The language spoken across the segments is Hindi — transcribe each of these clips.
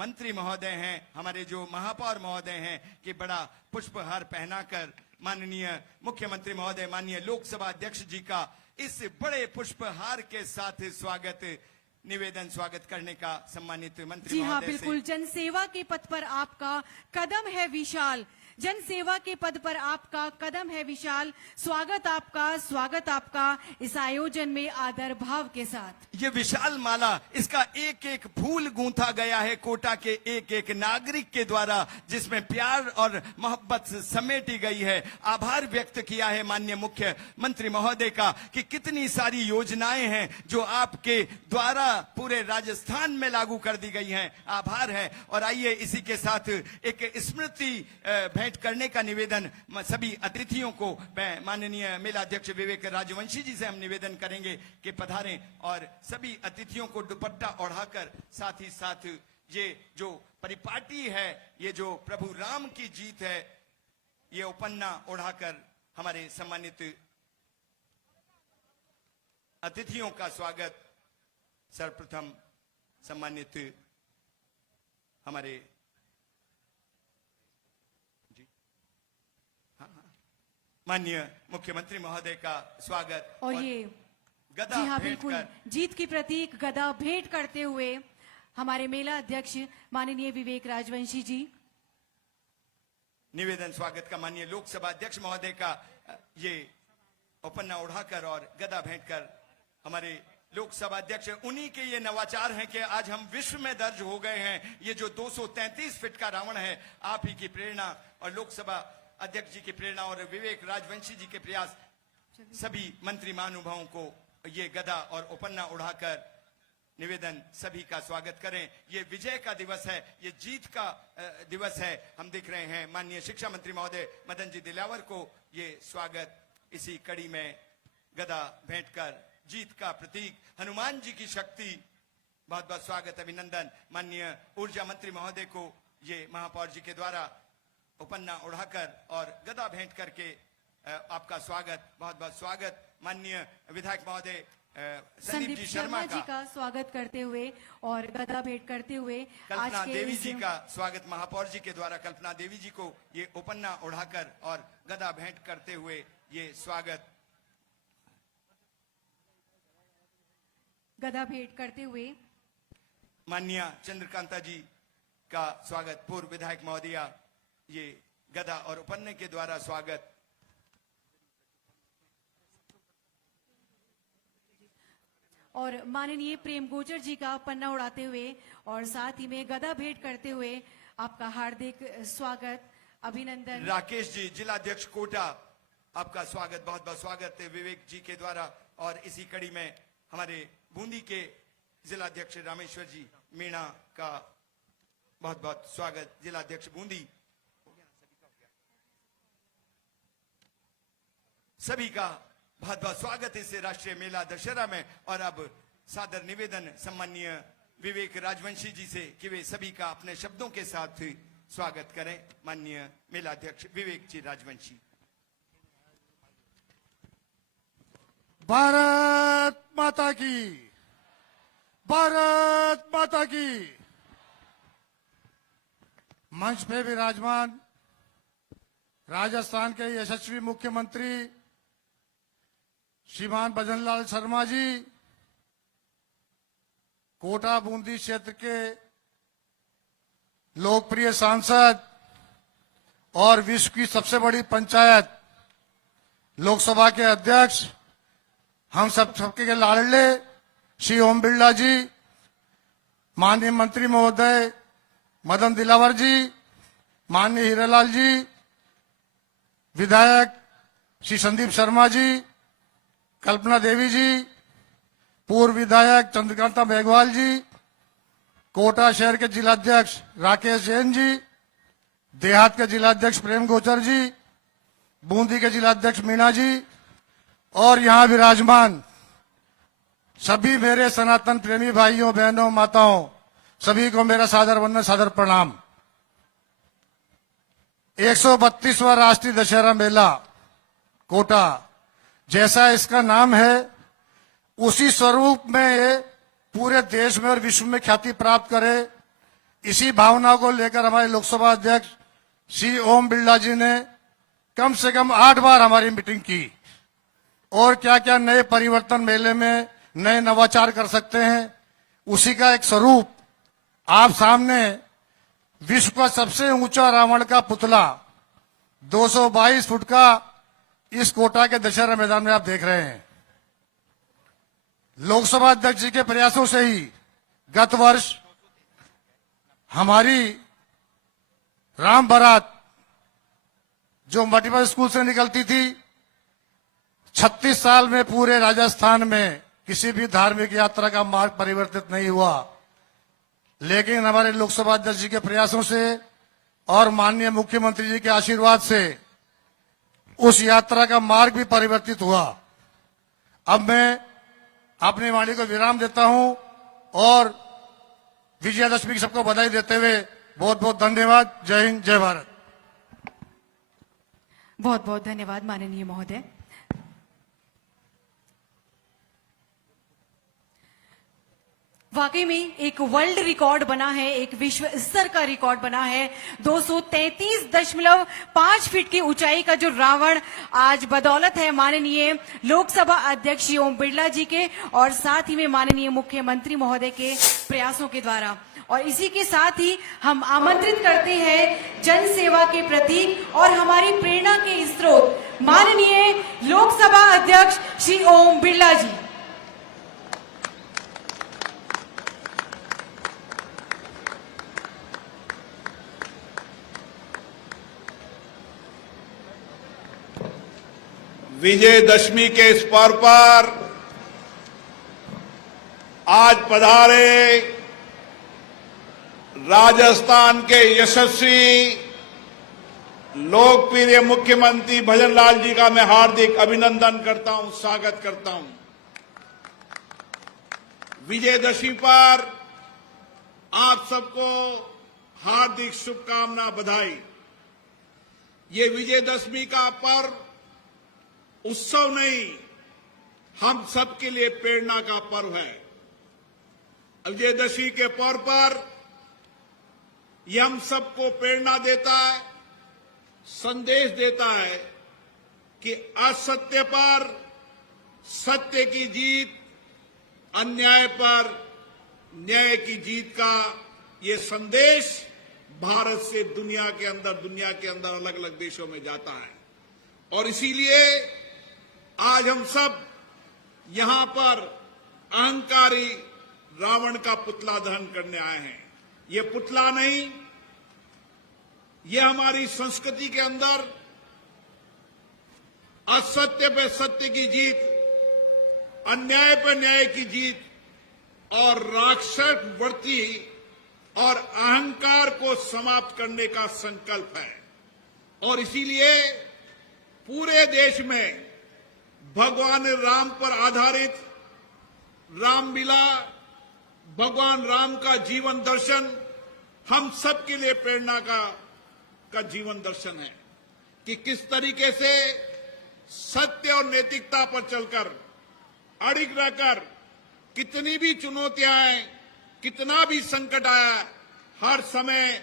मंत्री महोदय हैं, हमारे जो महापौर महोदय हैं, कि बड़ा पुष्पहार पहनाकर माननीय मुख्यमंत्री महोदय, माननीय लोकसभा अध्यक्ष जी का इस बड़े पुष्पहार के साथ स्वागत करने का सम्मानित मंत्री जी हाँ, महोदय बिल्कुल। जनसेवा के पथ पर आपका कदम है विशाल, जनसेवा के पद पर आपका कदम है विशाल। स्वागत आपका इस आयोजन में आदर भाव के साथ। ये विशाल माला, इसका एक एक फूल गूंथा गया है कोटा के एक एक नागरिक के द्वारा, जिसमें प्यार और मोहब्बत समेटी गई है। आभार व्यक्त किया है माननीय मुख्यमंत्री महोदय का कि कितनी सारी योजनाएं हैं जो आपके द्वारा पूरे राजस्थान में लागू कर दी गई हैं। आभार है। और आइए इसी के साथ एक स्मृति भेंट करने का निवेदन सभी अतिथियों को, मैं माननीय मेला अध्यक्ष विवेक राजवंशी जी से हम निवेदन करेंगे कि पधारें और सभी अतिथियों को दुपट्टा ओढ़ाकर, साथ ही साथ ये जो परिपाटी है, ये जो प्रभु राम की जीत है, ये उपन्ना ओढ़ाकर हमारे सम्मानित अतिथियों का स्वागत। सर्वप्रथम सम्मानित हमारे माननीय मुख्यमंत्री महोदय का स्वागत और ये गदा जी हाँ, भेंट बिल्कुल कर जीत की प्रतीक गदा भेंट करते हुए हमारे मेला अध्यक्ष माननीय विवेक राजवंशी जी। निवेदन स्वागत का माननीय लोकसभा अध्यक्ष महोदय का ये उपन्ना उड़ाकर और गदा भेंट कर हमारे लोकसभा अध्यक्ष, उन्हीं के ये नवाचार हैं कि आज हम विश्व में दर्ज हो गए हैं। ये जो 233 फीट का रावण है, आप ही की प्रेरणा और लोकसभा अध्यक्ष जी की प्रेरणा और विवेक राजवंशी जी के प्रयास, सभी मंत्री महानुभावों को ये गदा और उपन्ना उड़ाकर निवेदन सभी का स्वागत करें। ये विजय का दिवस है, ये जीत का दिवस है। हम देख रहे हैं माननीय शिक्षा मंत्री महोदय मदन जी दिलावर को ये स्वागत, इसी कड़ी में गदा भेंट कर जीत का प्रतीक हनुमान जी की शक्ति, बहुत बहुत स्वागत, अभिनंदन। माननीय ऊर्जा मंत्री महोदय को ये महापौर जी के द्वारा उपन्ना उड़ाकर और गदा भेंट करके आपका स्वागत, बहुत बहुत स्वागत। माननीय विधायक महोदय संदीप जी शर्मा का स्वागत करते हुए और गदा भेंट करते हुए कल्पना देवी जी का स्वागत महापौर जी के द्वारा, कल्पना देवी जी को ये उपन्ना उड़ाकर और गदा भेंट करते हुए ये स्वागत। गदा भेंट करते हुए माननीय चंद्रकांता जी का स्वागत, पूर्व विधायक महोदया, ये गदा और उपन्ने के द्वारा स्वागत। और माननीय प्रेम गोचर जी का पन्ना उड़ाते हुए और साथ ही में गदा भेंट करते हुए आपका हार्दिक स्वागत, अभिनंदन। राकेश जी, जिलाध्यक्ष कोटा, आपका स्वागत, बहुत बहुत स्वागत है विवेक जी के द्वारा। और इसी कड़ी में हमारे बूंदी के जिलाध्यक्ष रामेश्वर जी मीणा का बहुत बहुत स्वागत, जिलाध्यक्ष बूंदी। सभी का बहुत बहुत स्वागत इस राष्ट्रीय मेला दशहरा में। और अब सादर निवेदन सम्मानीय विवेक राजवंशी जी से कि वे सभी का अपने शब्दों के साथ स्वागत करें। माननीय मेलाध्यक्ष विवेक जी राजवंशी। भारत माता की, भारत माता की। मंच पे विराजमान राजस्थान के यशस्वी मुख्यमंत्री श्रीमान भजनलाल शर्मा जी, कोटा बूंदी क्षेत्र के लोकप्रिय सांसद और विश्व की सबसे बड़ी पंचायत लोकसभा के अध्यक्ष, हम सबके लाडले श्री ओम बिरला जी, माननीय मंत्री महोदय मदन दिलावर जी, माननीय हीरालाल जी, विधायक श्री संदीप शर्मा जी, कल्पना देवी जी, पूर्व विधायक चंद्रकांता मेघवाल जी, कोटा शहर के जिलाध्यक्ष राकेश जैन जी, देहात के जिलाध्यक्ष प्रेम गोचर जी, बूंदी के जिलाध्यक्ष मीणा जी और यहां विराजमान सभी मेरे सनातन प्रेमी भाइयों बहनों माताओं, सभी को मेरा सादर वंदन, सादर प्रणाम। 132वां राष्ट्रीय दशहरा मेला कोटा, जैसा इसका नाम है उसी स्वरूप में ये पूरे देश में और विश्व में ख्याति प्राप्त करे, इसी भावना को लेकर हमारे लोकसभा अध्यक्ष श्री ओम बिरला जी ने कम से कम 8 बार हमारी मीटिंग की और क्या क्या नए परिवर्तन मेले में नए नवाचार कर सकते हैं, उसी का एक स्वरूप आप सामने विश्व का सबसे ऊंचा रावण का पुतला 222 फुट का इस कोटा के दशहरा मैदान में आप देख रहे हैं। लोकसभा अध्यक्ष जी के प्रयासों से ही गत वर्ष हमारी राम बारात जो मल्टीपल स्कूल से निकलती थी, 36 साल में पूरे राजस्थान में किसी भी धार्मिक यात्रा का मार्ग परिवर्तित नहीं हुआ, लेकिन हमारे लोकसभा अध्यक्ष जी के प्रयासों से और माननीय मुख्यमंत्री जी के आशीर्वाद से उस यात्रा का मार्ग भी परिवर्तित हुआ। अब मैं अपनी वाणी को विराम देता हूं और विजयादशमी की सबको बधाई देते हुए बहुत बहुत धन्यवाद। जय हिंद, जय भारत। बहुत बहुत धन्यवाद माननीय महोदय। वाकई में एक वर्ल्ड रिकॉर्ड बना है, एक विश्व स्तर का रिकॉर्ड बना है। 233.5 फीट की ऊंचाई का जो रावण आज बदौलत है माननीय लोकसभा अध्यक्ष ओम बिरला जी के और साथ ही में माननीय मुख्यमंत्री महोदय के प्रयासों के द्वारा। और इसी के साथ ही हम आमंत्रित करते हैं जन सेवा के प्रतीक और हमारी प्रेरणा के स्रोत माननीय लोकसभा अध्यक्ष श्री ओम बिरला जी। विजयदशमी के इस पर्व पर आज पधारे राजस्थान के यशस्वी लोकप्रिय मुख्यमंत्री भजनलाल जी का मैं हार्दिक अभिनंदन करता हूं, स्वागत करता हूं। विजयदशमी पर आप सबको हार्दिक शुभकामना, बधाई। ये विजयदशमी का पर्व उत्सव नहीं, हम सबके लिए प्रेरणा का पर्व है। विजयदशमी के पर्व पर यह हम सबको प्रेरणा देता है, संदेश देता है कि असत्य पर सत्य की जीत, अन्याय पर न्याय की जीत का ये संदेश भारत से दुनिया के अंदर अलग अलग देशों में जाता है। और इसीलिए आज हम सब यहां पर अहंकारी रावण का पुतला दहन करने आए हैं। ये पुतला नहीं, ये हमारी संस्कृति के अंदर असत्य पे सत्य की जीत, अन्याय पे न्याय की जीत और राक्षस वृत्ति और अहंकार को समाप्त करने का संकल्प है। और इसीलिए पूरे देश में भगवान राम पर आधारित रामलीला, भगवान राम का जीवन दर्शन हम सबके लिए प्रेरणा का जीवन दर्शन है कि किस तरीके से सत्य और नैतिकता पर चलकर, अड़िग रहकर, कितनी भी चुनौतियां आए, कितना भी संकट आया, हर समय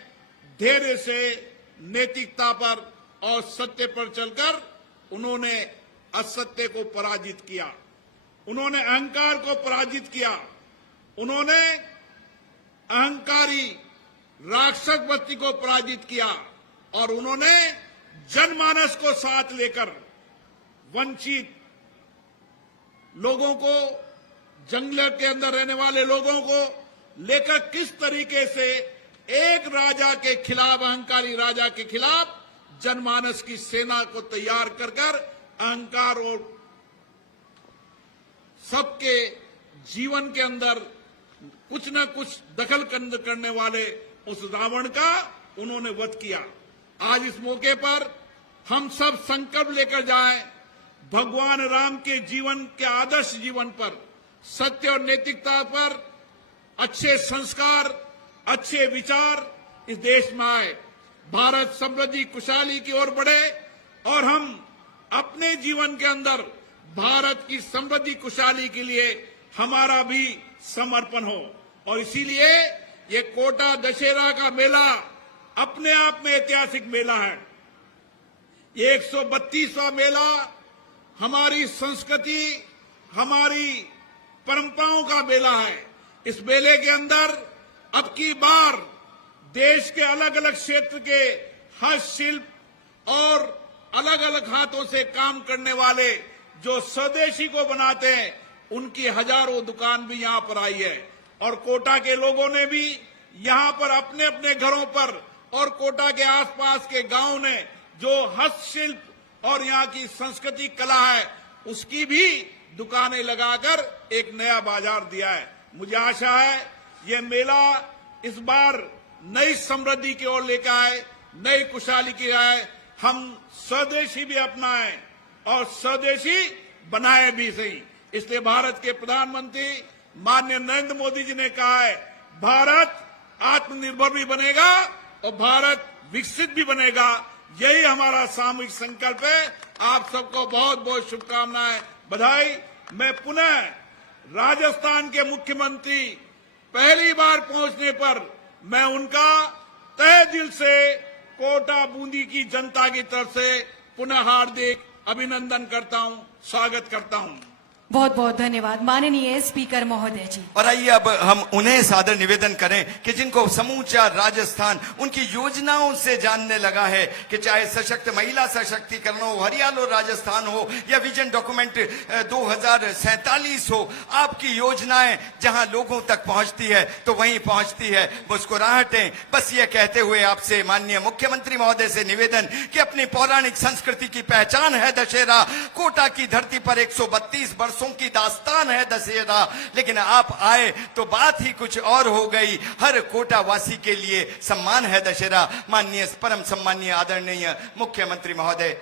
धैर्य से नैतिकता पर और सत्य पर चलकर उन्होंने असत्य को पराजित किया, उन्होंने अहंकार को पराजित किया, उन्होंने अहंकारी राक्षस वृत्ति को पराजित किया और उन्होंने जनमानस को साथ लेकर वंचित लोगों को, जंगल के अंदर रहने वाले लोगों को लेकर किस तरीके से एक राजा के खिलाफ, अहंकारी राजा के खिलाफ जनमानस की सेना को तैयार कर अहंकार और सबके जीवन के अंदर कुछ न कुछ दखल करने वाले उस रावण का उन्होंने वध किया। आज इस मौके पर हम सब संकल्प लेकर जाएं, भगवान राम के जीवन के आदर्श जीवन पर, सत्य और नैतिकता पर अच्छे संस्कार, अच्छे विचार इस देश में आए, भारत समृद्धि खुशहाली की ओर बढ़े और हम अपने जीवन के अंदर भारत की समृद्धि खुशहाली के लिए हमारा भी समर्पण हो। और इसीलिए ये कोटा दशहरा का मेला अपने आप में ऐतिहासिक मेला है। ये 132वां मेला हमारी संस्कृति, हमारी परंपराओं का मेला है। इस मेले के अंदर अब की बार देश के अलग अलग क्षेत्र के हस्तशिल्प और अलग अलग हाथों से काम करने वाले जो स्वदेशी को बनाते हैं, उनकी हजारों दुकान भी यहां पर आई है। और कोटा के लोगों ने भी यहां पर अपने अपने घरों पर और कोटा के आसपास के गांव ने जो हस्तशिल्प और यहां की संस्कृति कला है, उसकी भी दुकानें लगाकर एक नया बाजार दिया है। मुझे आशा है ये मेला इस बार नई समृद्धि की ओर लेकर आए, नई खुशहाली की आए। हम स्वदेशी भी अपनाएं और स्वदेशी बनाए भी सही। इसलिए भारत के प्रधानमंत्री माननीय नरेंद्र मोदी जी ने कहा है, भारत आत्मनिर्भर भी बनेगा और भारत विकसित भी बनेगा। यही हमारा सामूहिक संकल्प है। आप सबको बहुत बहुत शुभकामनाएं, बधाई। मैं पुनः राजस्थान के मुख्यमंत्री पहली बार पहुंचने पर मैं उनका तहे दिल से कोटा बूंदी की जनता की तरफ से पुनः हार्दिक अभिनंदन करता हूं, स्वागत करता हूं। बहुत बहुत धन्यवाद माननीय स्पीकर महोदय जी। और आइए अब हम उन्हें सादर निवेदन करें कि जिनको समूचा राजस्थान उनकी योजनाओं से जानने लगा है, कि चाहे सशक्त महिला सशक्तिकरण हो, हरियाणा राजस्थान हो या विजन डॉक्यूमेंट 2047 हो, आपकी योजनाएं जहां लोगों तक पहुंचती है तो वहीं पहुंचती है। मुस्कुराहटें बस ये कहते हुए आपसे माननीय मुख्यमंत्री महोदय से निवेदन कि अपनी पौराणिक संस्कृति की पहचान है दशहरा। कोटा की धरती पर 132 वर्षों की दास्तान है दशहरा, लेकिन आप आए तो बात ही कुछ और हो गई। हर कोटा वासी के लिए सम्मान है दशहरा। माननीय परम सम्मानीय आदरणीय मुख्यमंत्री महोदय,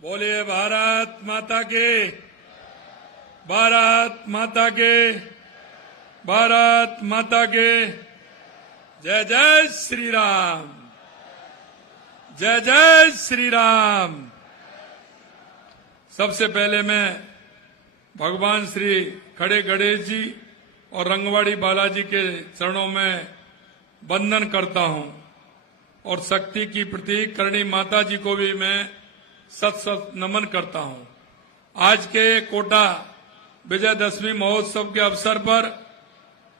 बोलिए भारत माता के, भारत माता के, भारत माता के। जय जय श्री राम, जय जय श्री राम। सबसे पहले मैं भगवान श्री खड़े गणेश जी और रंगवाड़ी बालाजी के चरणों में वंदन करता हूं और शक्ति की प्रतीक करणी माता जी को भी मैं सत सत नमन करता हूं। आज के कोटा विजयदशमी महोत्सव के अवसर पर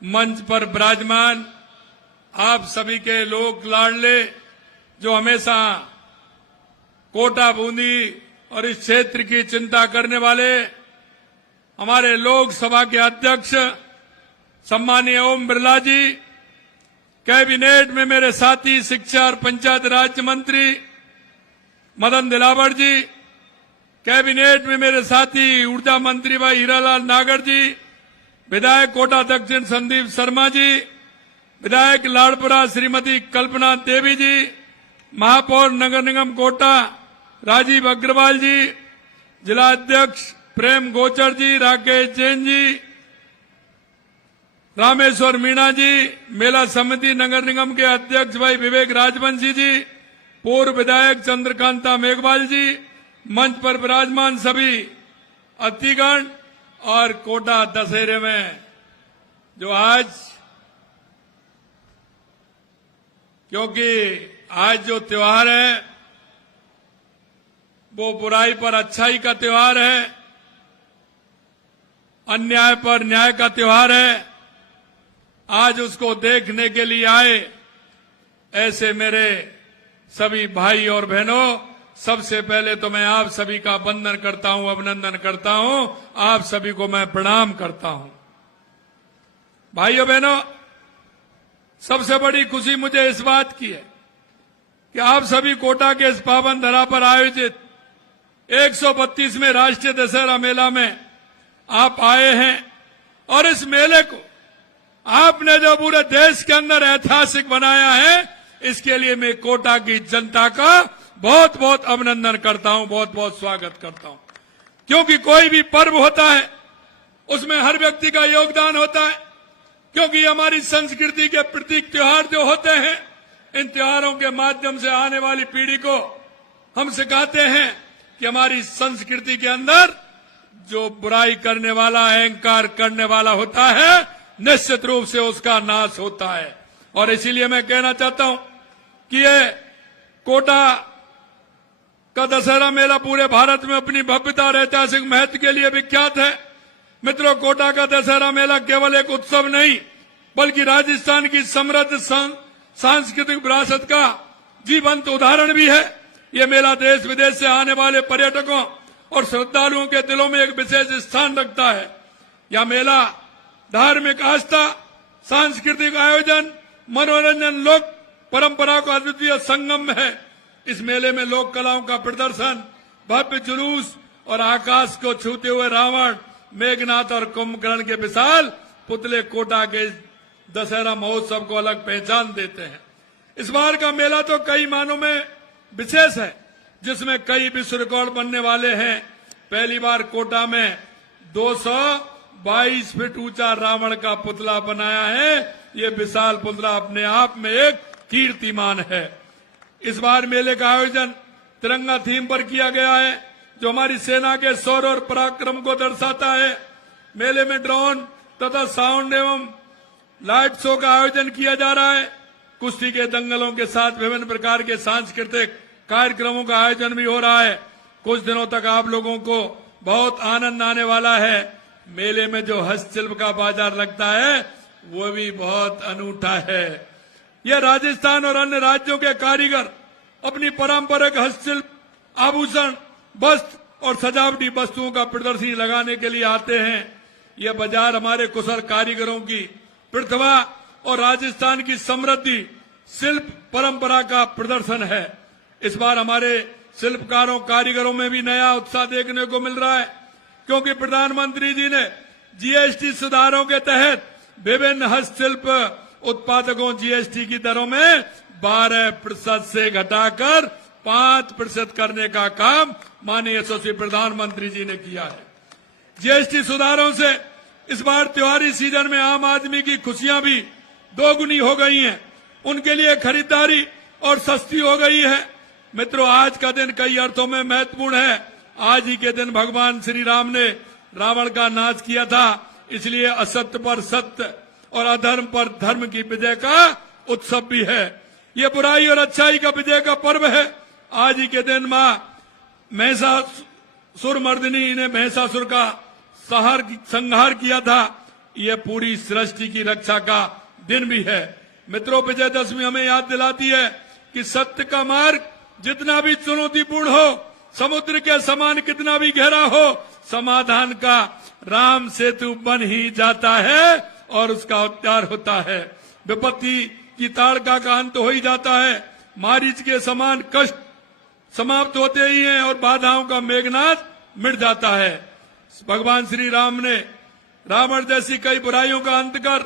मंच पर विराजमान आप सभी के लोक लाडले, जो हमेशा कोटा बूंदी और इस क्षेत्र की चिंता करने वाले हमारे लोकसभा के अध्यक्ष सम्मानीय ओम बिरला जी, कैबिनेट में मेरे साथी शिक्षा और पंचायत राज्य मंत्री मदन दिलावर जी, कैबिनेट में मेरे साथी ऊर्जा मंत्री भाई हीरालाल नागर जी, विधायक कोटा दक्षिण संदीप शर्मा जी, विधायक लाड़पुरा श्रीमती कल्पना देवी जी, महापौर नगर निगम कोटा राजीव अग्रवाल जी, जिला अध्यक्ष प्रेम गोचर जी, राकेश जैन जी, रामेश्वर मीणा जी, मेला समिति नगर निगम के अध्यक्ष भाई विवेक राजवंशी जी, पूर्व विधायक चंद्रकांता मेघवाल जी, मंच पर विराजमान सभी अतिथिगण और कोटा दशहरे में जो आज, क्योंकि आज जो त्योहार है वो बुराई पर अच्छाई का त्योहार है, अन्याय पर न्याय का त्योहार है। आज उसको देखने के लिए आए ऐसे मेरे सभी भाई और बहनों, सबसे पहले तो मैं आप सभी का वंदन करता हूं, अभिनंदन करता हूं, आप सभी को मैं प्रणाम करता हूं। भाइयों बहनों, सबसे बड़ी खुशी मुझे इस बात की है कि आप सभी कोटा के इस पावन धरा पर आयोजित 132वें राष्ट्रीय दशहरा मेला में आप आए हैं और इस मेले को आपने जो पूरे देश के अंदर ऐतिहासिक बनाया है, इसके लिए मैं कोटा की जनता का बहुत बहुत अभिनंदन करता हूं, बहुत बहुत स्वागत करता हूं। क्योंकि कोई भी पर्व होता है उसमें हर व्यक्ति का योगदान होता है, क्योंकि हमारी संस्कृति के प्रतीक त्योहार जो होते हैं इन त्योहारों के माध्यम से आने वाली पीढ़ी को हम सिखाते हैं कि हमारी संस्कृति के अंदर जो बुराई करने वाला, अहंकार करने वाला होता है, निश्चित रूप से उसका नाश होता है। और इसीलिए मैं कहना चाहता हूं कि ये कोटा का दशहरा मेला पूरे भारत में अपनी भव्यता और ऐतिहासिक महत्व के लिए विख्यात है। मित्रों, कोटा का दशहरा मेला केवल एक उत्सव नहीं बल्कि राजस्थान की समृद्ध सांस्कृतिक विरासत का जीवंत उदाहरण भी है। ये मेला देश विदेश से आने वाले पर्यटकों और श्रद्धालुओं के दिलों में एक विशेष स्थान रखता है। यह मेला धार्मिक आस्था, सांस्कृतिक आयोजन, मनोरंजन, लोक परंपरा का अद्वितीय संगम है। इस मेले में लोक कलाओं का प्रदर्शन, भव्य जुलूस और आकाश को छूते हुए रावण, मेघनाथ और कुंभकर्ण के विशाल पुतले कोटा के दशहरा महोत्सव को अलग पहचान देते हैं। इस बार का मेला तो कई मानों में विशेष है, जिसमें कई विश्व रिकॉर्ड बनने वाले हैं। पहली बार कोटा में 222 फीट ऊंचा रावण का पुतला बनाया है। ये विशाल पुतला अपने आप में एक कीर्तिमान है। इस बार मेले का आयोजन तिरंगा थीम पर किया गया है, जो हमारी सेना के शौर्य और पराक्रम को दर्शाता है। मेले में ड्रोन तथा साउंड एवं लाइट शो का आयोजन किया जा रहा है। कुश्ती के दंगलों के साथ विभिन्न प्रकार के सांस्कृतिक कार्यक्रमों का आयोजन भी हो रहा है। कुछ दिनों तक आप लोगों को बहुत आनंद आने वाला है। मेले में जो हस्तशिल्प का बाजार लगता है वो भी बहुत अनूठा है। यह राजस्थान और अन्य राज्यों के कारीगर अपनी पारंपरिक हस्तशिल्प, आभूषण, वस्त्र और सजावटी वस्तुओं का प्रदर्शनी लगाने के लिए आते हैं। यह बाजार हमारे कुशल कारीगरों की प्रतिभा और राजस्थान की समृद्धि शिल्प परंपरा का प्रदर्शन है। इस बार हमारे शिल्पकारों, कारीगरों में भी नया उत्साह देखने को मिल रहा है, क्योंकि प्रधानमंत्री जी ने जीएसटी सुधारों के तहत विभिन्न हस्तशिल्प उत्पादकों जीएसटी की दरों में 12% से घटाकर 5% करने का काम माननीय यशस्वी प्रधानमंत्री जी ने किया है। जीएसटी सुधारों से इस बार त्योहारी सीजन में आम आदमी की खुशियां भी दोगुनी हो गई हैं। उनके लिए खरीदारी और सस्ती हो गई है। मित्रों, आज का दिन कई अर्थों में महत्वपूर्ण है। आज ही के दिन भगवान श्री राम ने रावण का नाश किया था, इसलिए असत्य पर सत्य और अधर्म पर धर्म की विजय का उत्सव भी है। ये बुराई और अच्छाई का विजय का पर्व है। आज ही के दिन मां महिषासुर मर्दिनी ने महिषासुर का संहार किया था। यह पूरी सृष्टि की रक्षा का दिन भी है। मित्रों, विजयदशमी हमें याद दिलाती है कि सत्य का मार्ग जितना भी चुनौतीपूर्ण हो, समुद्र के समान कितना भी गहरा हो, समाधान का राम सेतु बन ही जाता है और उसका उद्धार होता है। विपत्ति की ताड़का का अंत हो ही जाता है। मारीच के समान कष्ट समाप्त होते ही हैं और बाधाओं का मेघनाद मिट जाता है। भगवान श्री राम ने रावण जैसी कई बुराइयों का अंत कर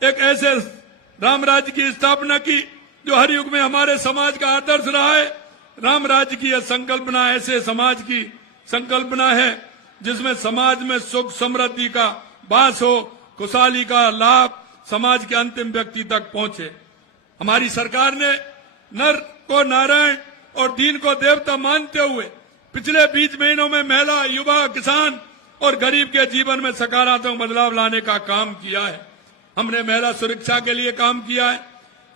एक ऐसे राम राज्य की स्थापना की जो हर युग में हमारे समाज का आदर्श रहा है। राम राज्य की यह संकल्पना ऐसे समाज की संकल्पना है जिसमें समाज में सुख समृद्धि का वास हो, खुशहाली का लाभ समाज के अंतिम व्यक्ति तक पहुंचे। हमारी सरकार ने नर को नारायण और दीन को देवता मानते हुए पिछले 20 महीनों में महिला, युवा, किसान और गरीब के जीवन में सकारात्मक बदलाव लाने का काम किया है। हमने महिला सुरक्षा के लिए काम किया है।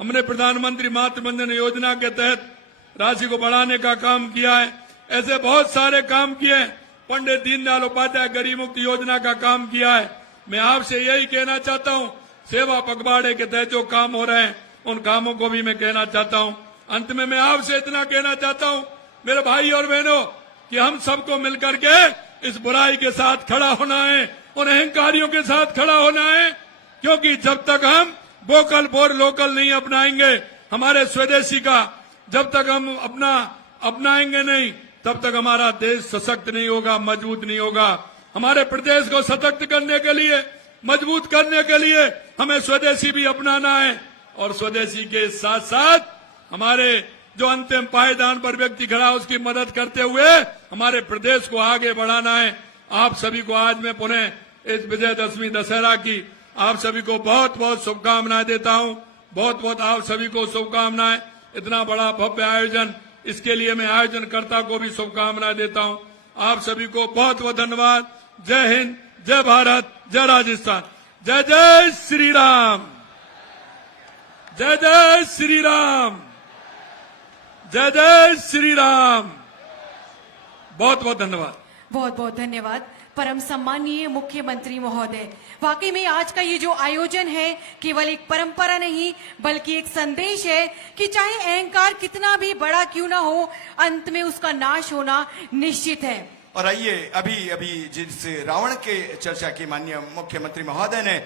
हमने प्रधानमंत्री मातृ वंदना योजना के तहत राशि को बढ़ाने का काम किया है। ऐसे बहुत सारे काम किए हैं। पंडित दीनदयाल उपाध्याय गरीब मुक्ति योजना का काम किया है। मैं आपसे यही कहना चाहता हूं, सेवा पखवाड़े के तहत जो काम हो रहे हैं उन कामों को भी मैं कहना चाहता हूं। अंत में मैं आपसे इतना कहना चाहता हूं, मेरे भाई और बहनों, कि हम सबको मिलकर के इस बुराई के साथ खड़ा होना है, उन अहंकारियों के साथ खड़ा होना है, क्योंकि जब तक हम वोकल फॉर लोकल नहीं अपनाएंगे, हमारे स्वदेशी का जब तक हम अपनाएंगे नहीं, तब तक हमारा देश सशक्त नहीं होगा, मजबूत नहीं होगा। हमारे प्रदेश को सशक्त करने के लिए, मजबूत करने के लिए हमें स्वदेशी भी अपनाना है और स्वदेशी के साथ साथ हमारे जो अंतिम पायदान पर व्यक्ति खड़ा उसकी मदद करते हुए हमारे प्रदेश को आगे बढ़ाना है। आप सभी को आज मैं पुनः इस विजयदशमी दशहरा की आप सभी को बहुत बहुत शुभकामनाएं देता हूं। बहुत बहुत आप सभी को शुभकामनाएं। इतना बड़ा भव्य आयोजन, इसके लिए मैं आयोजनकर्ता को भी शुभकामनाएं देता हूं। आप सभी को बहुत बहुत धन्यवाद। जय हिंद, जय भारत, जय राजस्थान, जय जय श्री राम, जय जय श्री राम, जय जय श्री राम। बहुत बहुत धन्यवाद। बहुत बहुत धन्यवाद परम सम्मानीय मुख्यमंत्री महोदय। वाकई में आज का ये जो आयोजन है केवल एक परंपरा नहीं बल्कि एक संदेश है कि चाहे अहंकार कितना भी बड़ा क्यों ना हो, अंत में उसका नाश होना निश्चित है। और आइए अभी अभी जिस रावण के चर्चा की माननीय मुख्यमंत्री महोदय ने,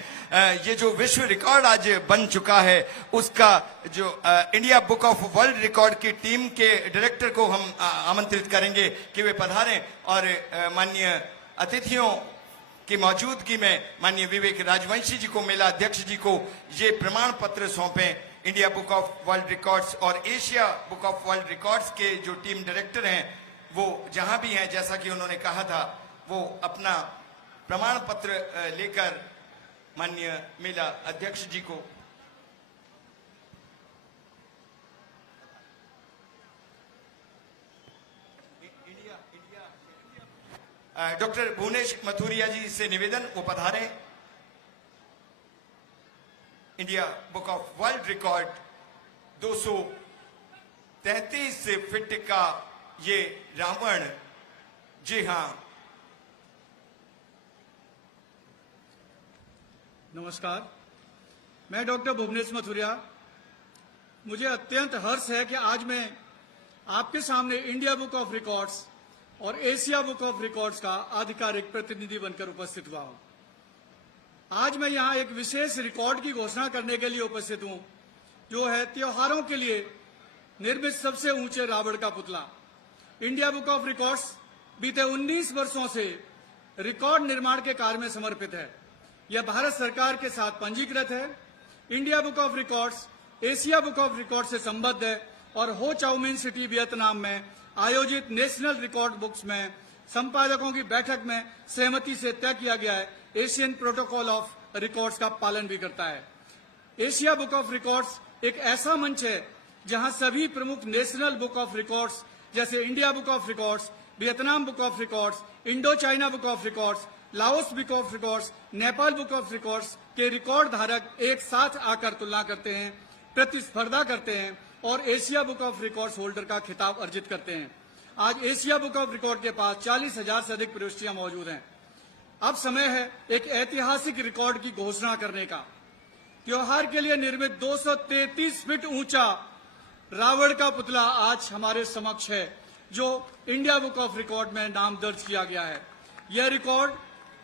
ये जो विश्व रिकॉर्ड आज बन चुका है उसका जो India Book of World record की टीम के डायरेक्टर को हम आमंत्रित करेंगे कि वे पधारें और माननीय अतिथियों की मौजूदगी में माननीय विवेक राजवंशी जी को, मेला अध्यक्ष जी को ये प्रमाण पत्र सौंपें। India Book of World Records और Asia Book of World Records के जो टीम डायरेक्टर हैं वो जहां भी हैं, जैसा कि उन्होंने कहा था, वो अपना प्रमाण पत्र लेकर माननीय मेला अध्यक्ष जी को डॉक्टर भुवनेश मथुरिया जी से निवेदन, वो पधारें। India Book of World Record 233 feet का ये रावण, जी हां। नमस्कार, मैं डॉक्टर भुवनेश मथुरिया। मुझे अत्यंत हर्ष है कि आज मैं आपके सामने इंडिया बुक ऑफ रिकॉर्ड्स और एशिया बुक ऑफ रिकॉर्ड्स का आधिकारिक प्रतिनिधि बनकर उपस्थित हुआ हूं। आज मैं यहां एक विशेष रिकॉर्ड की घोषणा करने के लिए उपस्थित हूं, जो है त्योहारों के लिए निर्मित सबसे ऊंचे रावण का पुतला। इंडिया बुक ऑफ रिकॉर्ड्स बीते 19 वर्षों से रिकॉर्ड निर्माण के कार्य में समर्पित है। यह भारत सरकार के साथ पंजीकृत है। India Book of records Asia Book of record से संबद्ध है और हो चाउ मिन सिटी वियतनाम में आयोजित नेशनल रिकॉर्ड बुक्स में संपादकों की बैठक में सहमति से तय किया गया है एशियन प्रोटोकॉल ऑफ रिकॉर्ड्स का पालन भी करता है। एशिया बुक ऑफ रिकॉर्ड्स एक ऐसा मंच है जहां सभी प्रमुख नेशनल बुक ऑफ रिकॉर्ड्स जैसे India Book of records, Vietnam book of records, Indo China book of records, Laos book of records, Nepal book of records के रिकॉर्ड धारक एक साथ आकर तुलना करते हैं, प्रतिस्पर्धा करते हैं और Asia Book of records holder का खिताब अर्जित करते हैं। आज एशिया बुक ऑफ रिकॉर्ड के पास 40,000 से अधिक प्रविष्टियां मौजूद हैं। अब समय है एक ऐतिहासिक रिकॉर्ड की घोषणा करने का। त्योहार के लिए निर्मित 233 फीट ऊंचा रावण का पुतला आज हमारे समक्ष है, जो इंडिया बुक ऑफ रिकॉर्ड में नाम दर्ज किया गया है। यह रिकॉर्ड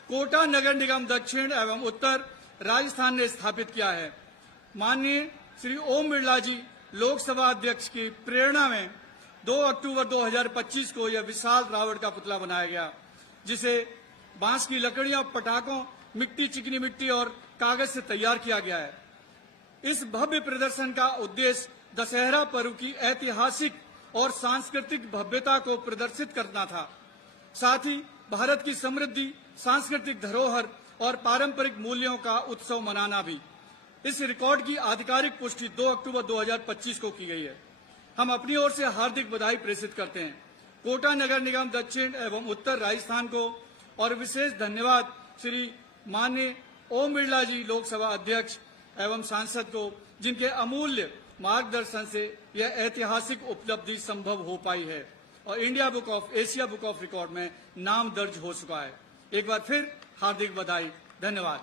कोटा नगर निगम दक्षिण एवं उत्तर राजस्थान ने स्थापित किया है। माननीय श्री ओम बिरला जी लोकसभा अध्यक्ष की प्रेरणा में 2 अक्टूबर 2025 को यह विशाल रावण का पुतला बनाया गया, जिसे बांस की लकड़ियां, पटाखों, मिट्टी, चिकनी मिट्टी और कागज से तैयार किया गया है। इस भव्य प्रदर्शन का उद्देश्य दशहरा पर्व की ऐतिहासिक और सांस्कृतिक भव्यता को प्रदर्शित करना था, साथ ही भारत की समृद्धि, सांस्कृतिक धरोहर और पारंपरिक मूल्यों का उत्सव मनाना भी। इस रिकॉर्ड की आधिकारिक पुष्टि 2 अक्टूबर 2025 को की गई है। हम अपनी ओर से हार्दिक बधाई प्रेषित करते हैं कोटा नगर निगम दक्षिण एवं उत्तर राजस्थान को और विशेष धन्यवाद श्री माननीय ओम बिरला जी लोकसभा अध्यक्ष एवं सांसद को, जिनके अमूल्य मार्गदर्शन से यह ऐतिहासिक उपलब्धि संभव हो पाई है और India Book of Asia Book of record में नाम दर्ज हो चुका है। एक बार फिर हार्दिक बधाई, धन्यवाद।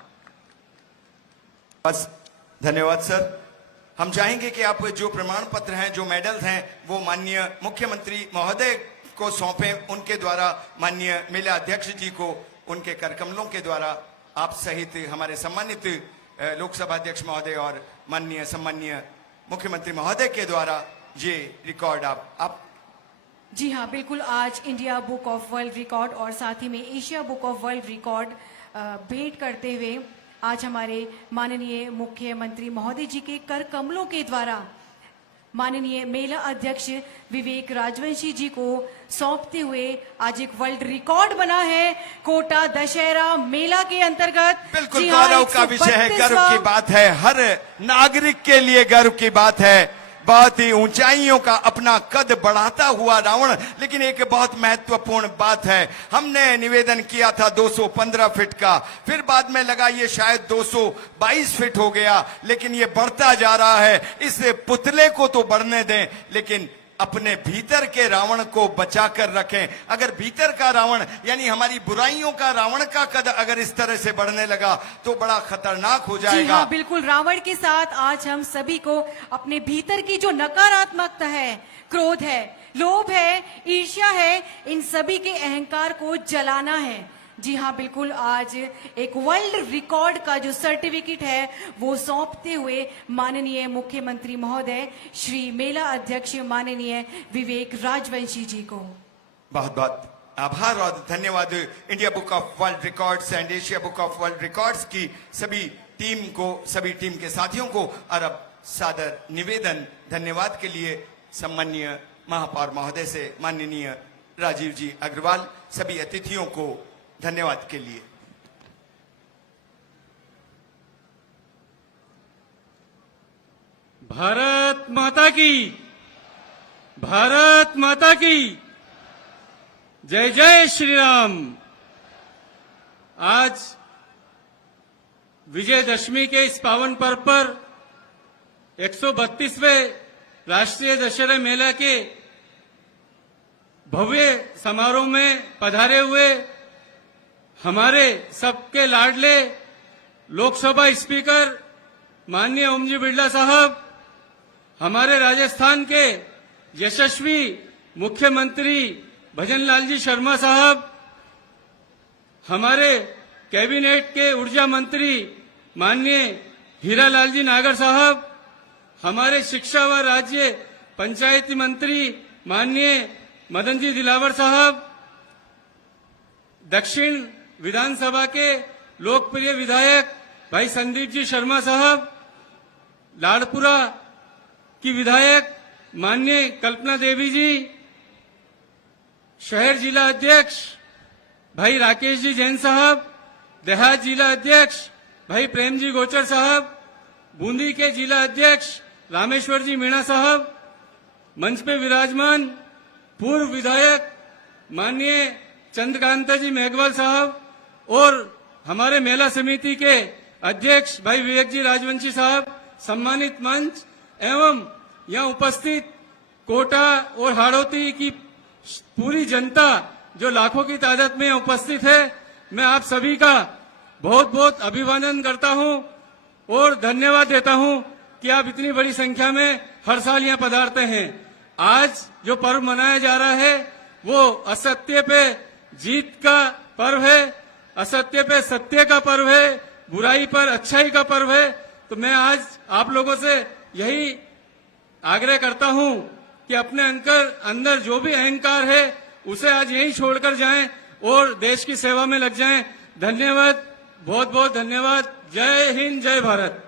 बस धन्यवाद सर। हम चाहेंगे कि आप जो प्रमाण पत्र हैं, जो मेडल्स हैं, वो माननीय मुख्यमंत्री महोदय को सौंपें। उनके द्वारा माननीय मेला अध्यक्ष जी को उनके करकमलों के द्वारा आप सहित हमारे सम्मानित लोकसभा अध्यक्ष महोदय और माननीय सम्मानीय मुख्यमंत्री महोदय के द्वारा ये रिकॉर्ड आप जी हाँ, बिल्कुल। आज India Book of World record और साथ ही में Asia Book of World record भेंट करते हुए आज हमारे माननीय मुख्यमंत्री महोदय जी के कर कमलों के द्वारा माननीय मेला अध्यक्ष विवेक राजवंशी जी को सौंपते हुए आज एक वर्ल्ड रिकॉर्ड बना है कोटा दशहरा मेला के अंतर्गत। बिल्कुल जी हाँ, गौरव का विषय है, गर्व की 132वां बात है, हर नागरिक के लिए गर्व की बात है। बहुत ही ऊंचाइयों का अपना कद बढ़ाता हुआ रावण, लेकिन एक बहुत महत्वपूर्ण बात है, हमने निवेदन किया था 215 फीट का, फिर बाद में लगा ये शायद 222 फीट हो गया, लेकिन ये बढ़ता जा रहा है। इस पुतले को तो बढ़ने दें, लेकिन अपने भीतर के रावण को बचा कर रखें। अगर भीतर का रावण यानी हमारी बुराइयों का रावण का कद अगर इस तरह से बढ़ने लगा तो बड़ा खतरनाक हो जी जाएगा। हाँ, बिल्कुल रावण के साथ आज हम सभी को अपने भीतर की जो नकारात्मकता है, क्रोध है, लोभ है, ईर्ष्या है, इन सभी के अहंकार को जलाना है। जी हाँ, बिल्कुल आज एक वर्ल्ड रिकॉर्ड का जो सर्टिफिकेट है वो सौंपते हुए माननीय मुख्यमंत्री महोदय श्री मेला अध्यक्ष माननीय विवेक राजवंशी जी को बहुत बहुत आभार और धन्यवाद। India Book of World records and Asia Book of World records की सभी टीम को, सभी टीम के साथियों को और अब सादर निवेदन धन्यवाद के लिए सम्माननीय महापौर महोदय से माननीय राजीव जी अग्रवाल, सभी अतिथियों को धन्यवाद के लिए। भारत माता की, भारत माता की जय जय श्री राम। आज विजयदशमी के इस पावन पर्व पर 132वें राष्ट्रीय दशहरा मेला के भव्य समारोह में पधारे हुए हमारे सबके लाडले लोकसभा स्पीकर माननीय ओम जी बिरला साहब, हमारे राजस्थान के यशस्वी मुख्यमंत्री भजनलाल जी शर्मा साहब, हमारे कैबिनेट के ऊर्जा मंत्री माननीय हीरालाल जी नागर साहब, हमारे शिक्षा व राज्य पंचायती मंत्री माननीय मदन जी दिलावर साहब, दक्षिण विधानसभा के लोकप्रिय विधायक भाई संदीप जी शर्मा साहब, लाड़पुरा की विधायक माननीय कल्पना देवी जी, शहर जिला अध्यक्ष भाई राकेश जी जैन साहब, देहात जिला अध्यक्ष भाई प्रेम जी गोचर साहब, बूंदी के जिला अध्यक्ष रामेश्वर जी मीणा साहब, मंच पे विराजमान पूर्व विधायक माननीय चंद्रकांता जी मेघवाल साहब और हमारे मेला समिति के अध्यक्ष भाई विवेक जी राजवंशी साहब, सम्मानित मंच एवं यहां उपस्थित कोटा और हाड़ौती की पूरी जनता जो लाखों की तादाद में उपस्थित है, मैं आप सभी का बहुत बहुत अभिवादन करता हूं और धन्यवाद देता हूं कि आप इतनी बड़ी संख्या में हर साल यहां पधारते हैं। आज जो पर्व मनाया जा रहा है वो असत्य पे जीत का पर्व है, असत्य पे सत्य का पर्व है, बुराई पर अच्छाई का पर्व है। तो मैं आज आप लोगों से यही आग्रह करता हूं कि अपने अंदर जो भी अहंकार है उसे आज यही छोड़कर जाएं और देश की सेवा में लग जाएं। धन्यवाद, बहुत बहुत धन्यवाद। जय हिंद, जय भारत।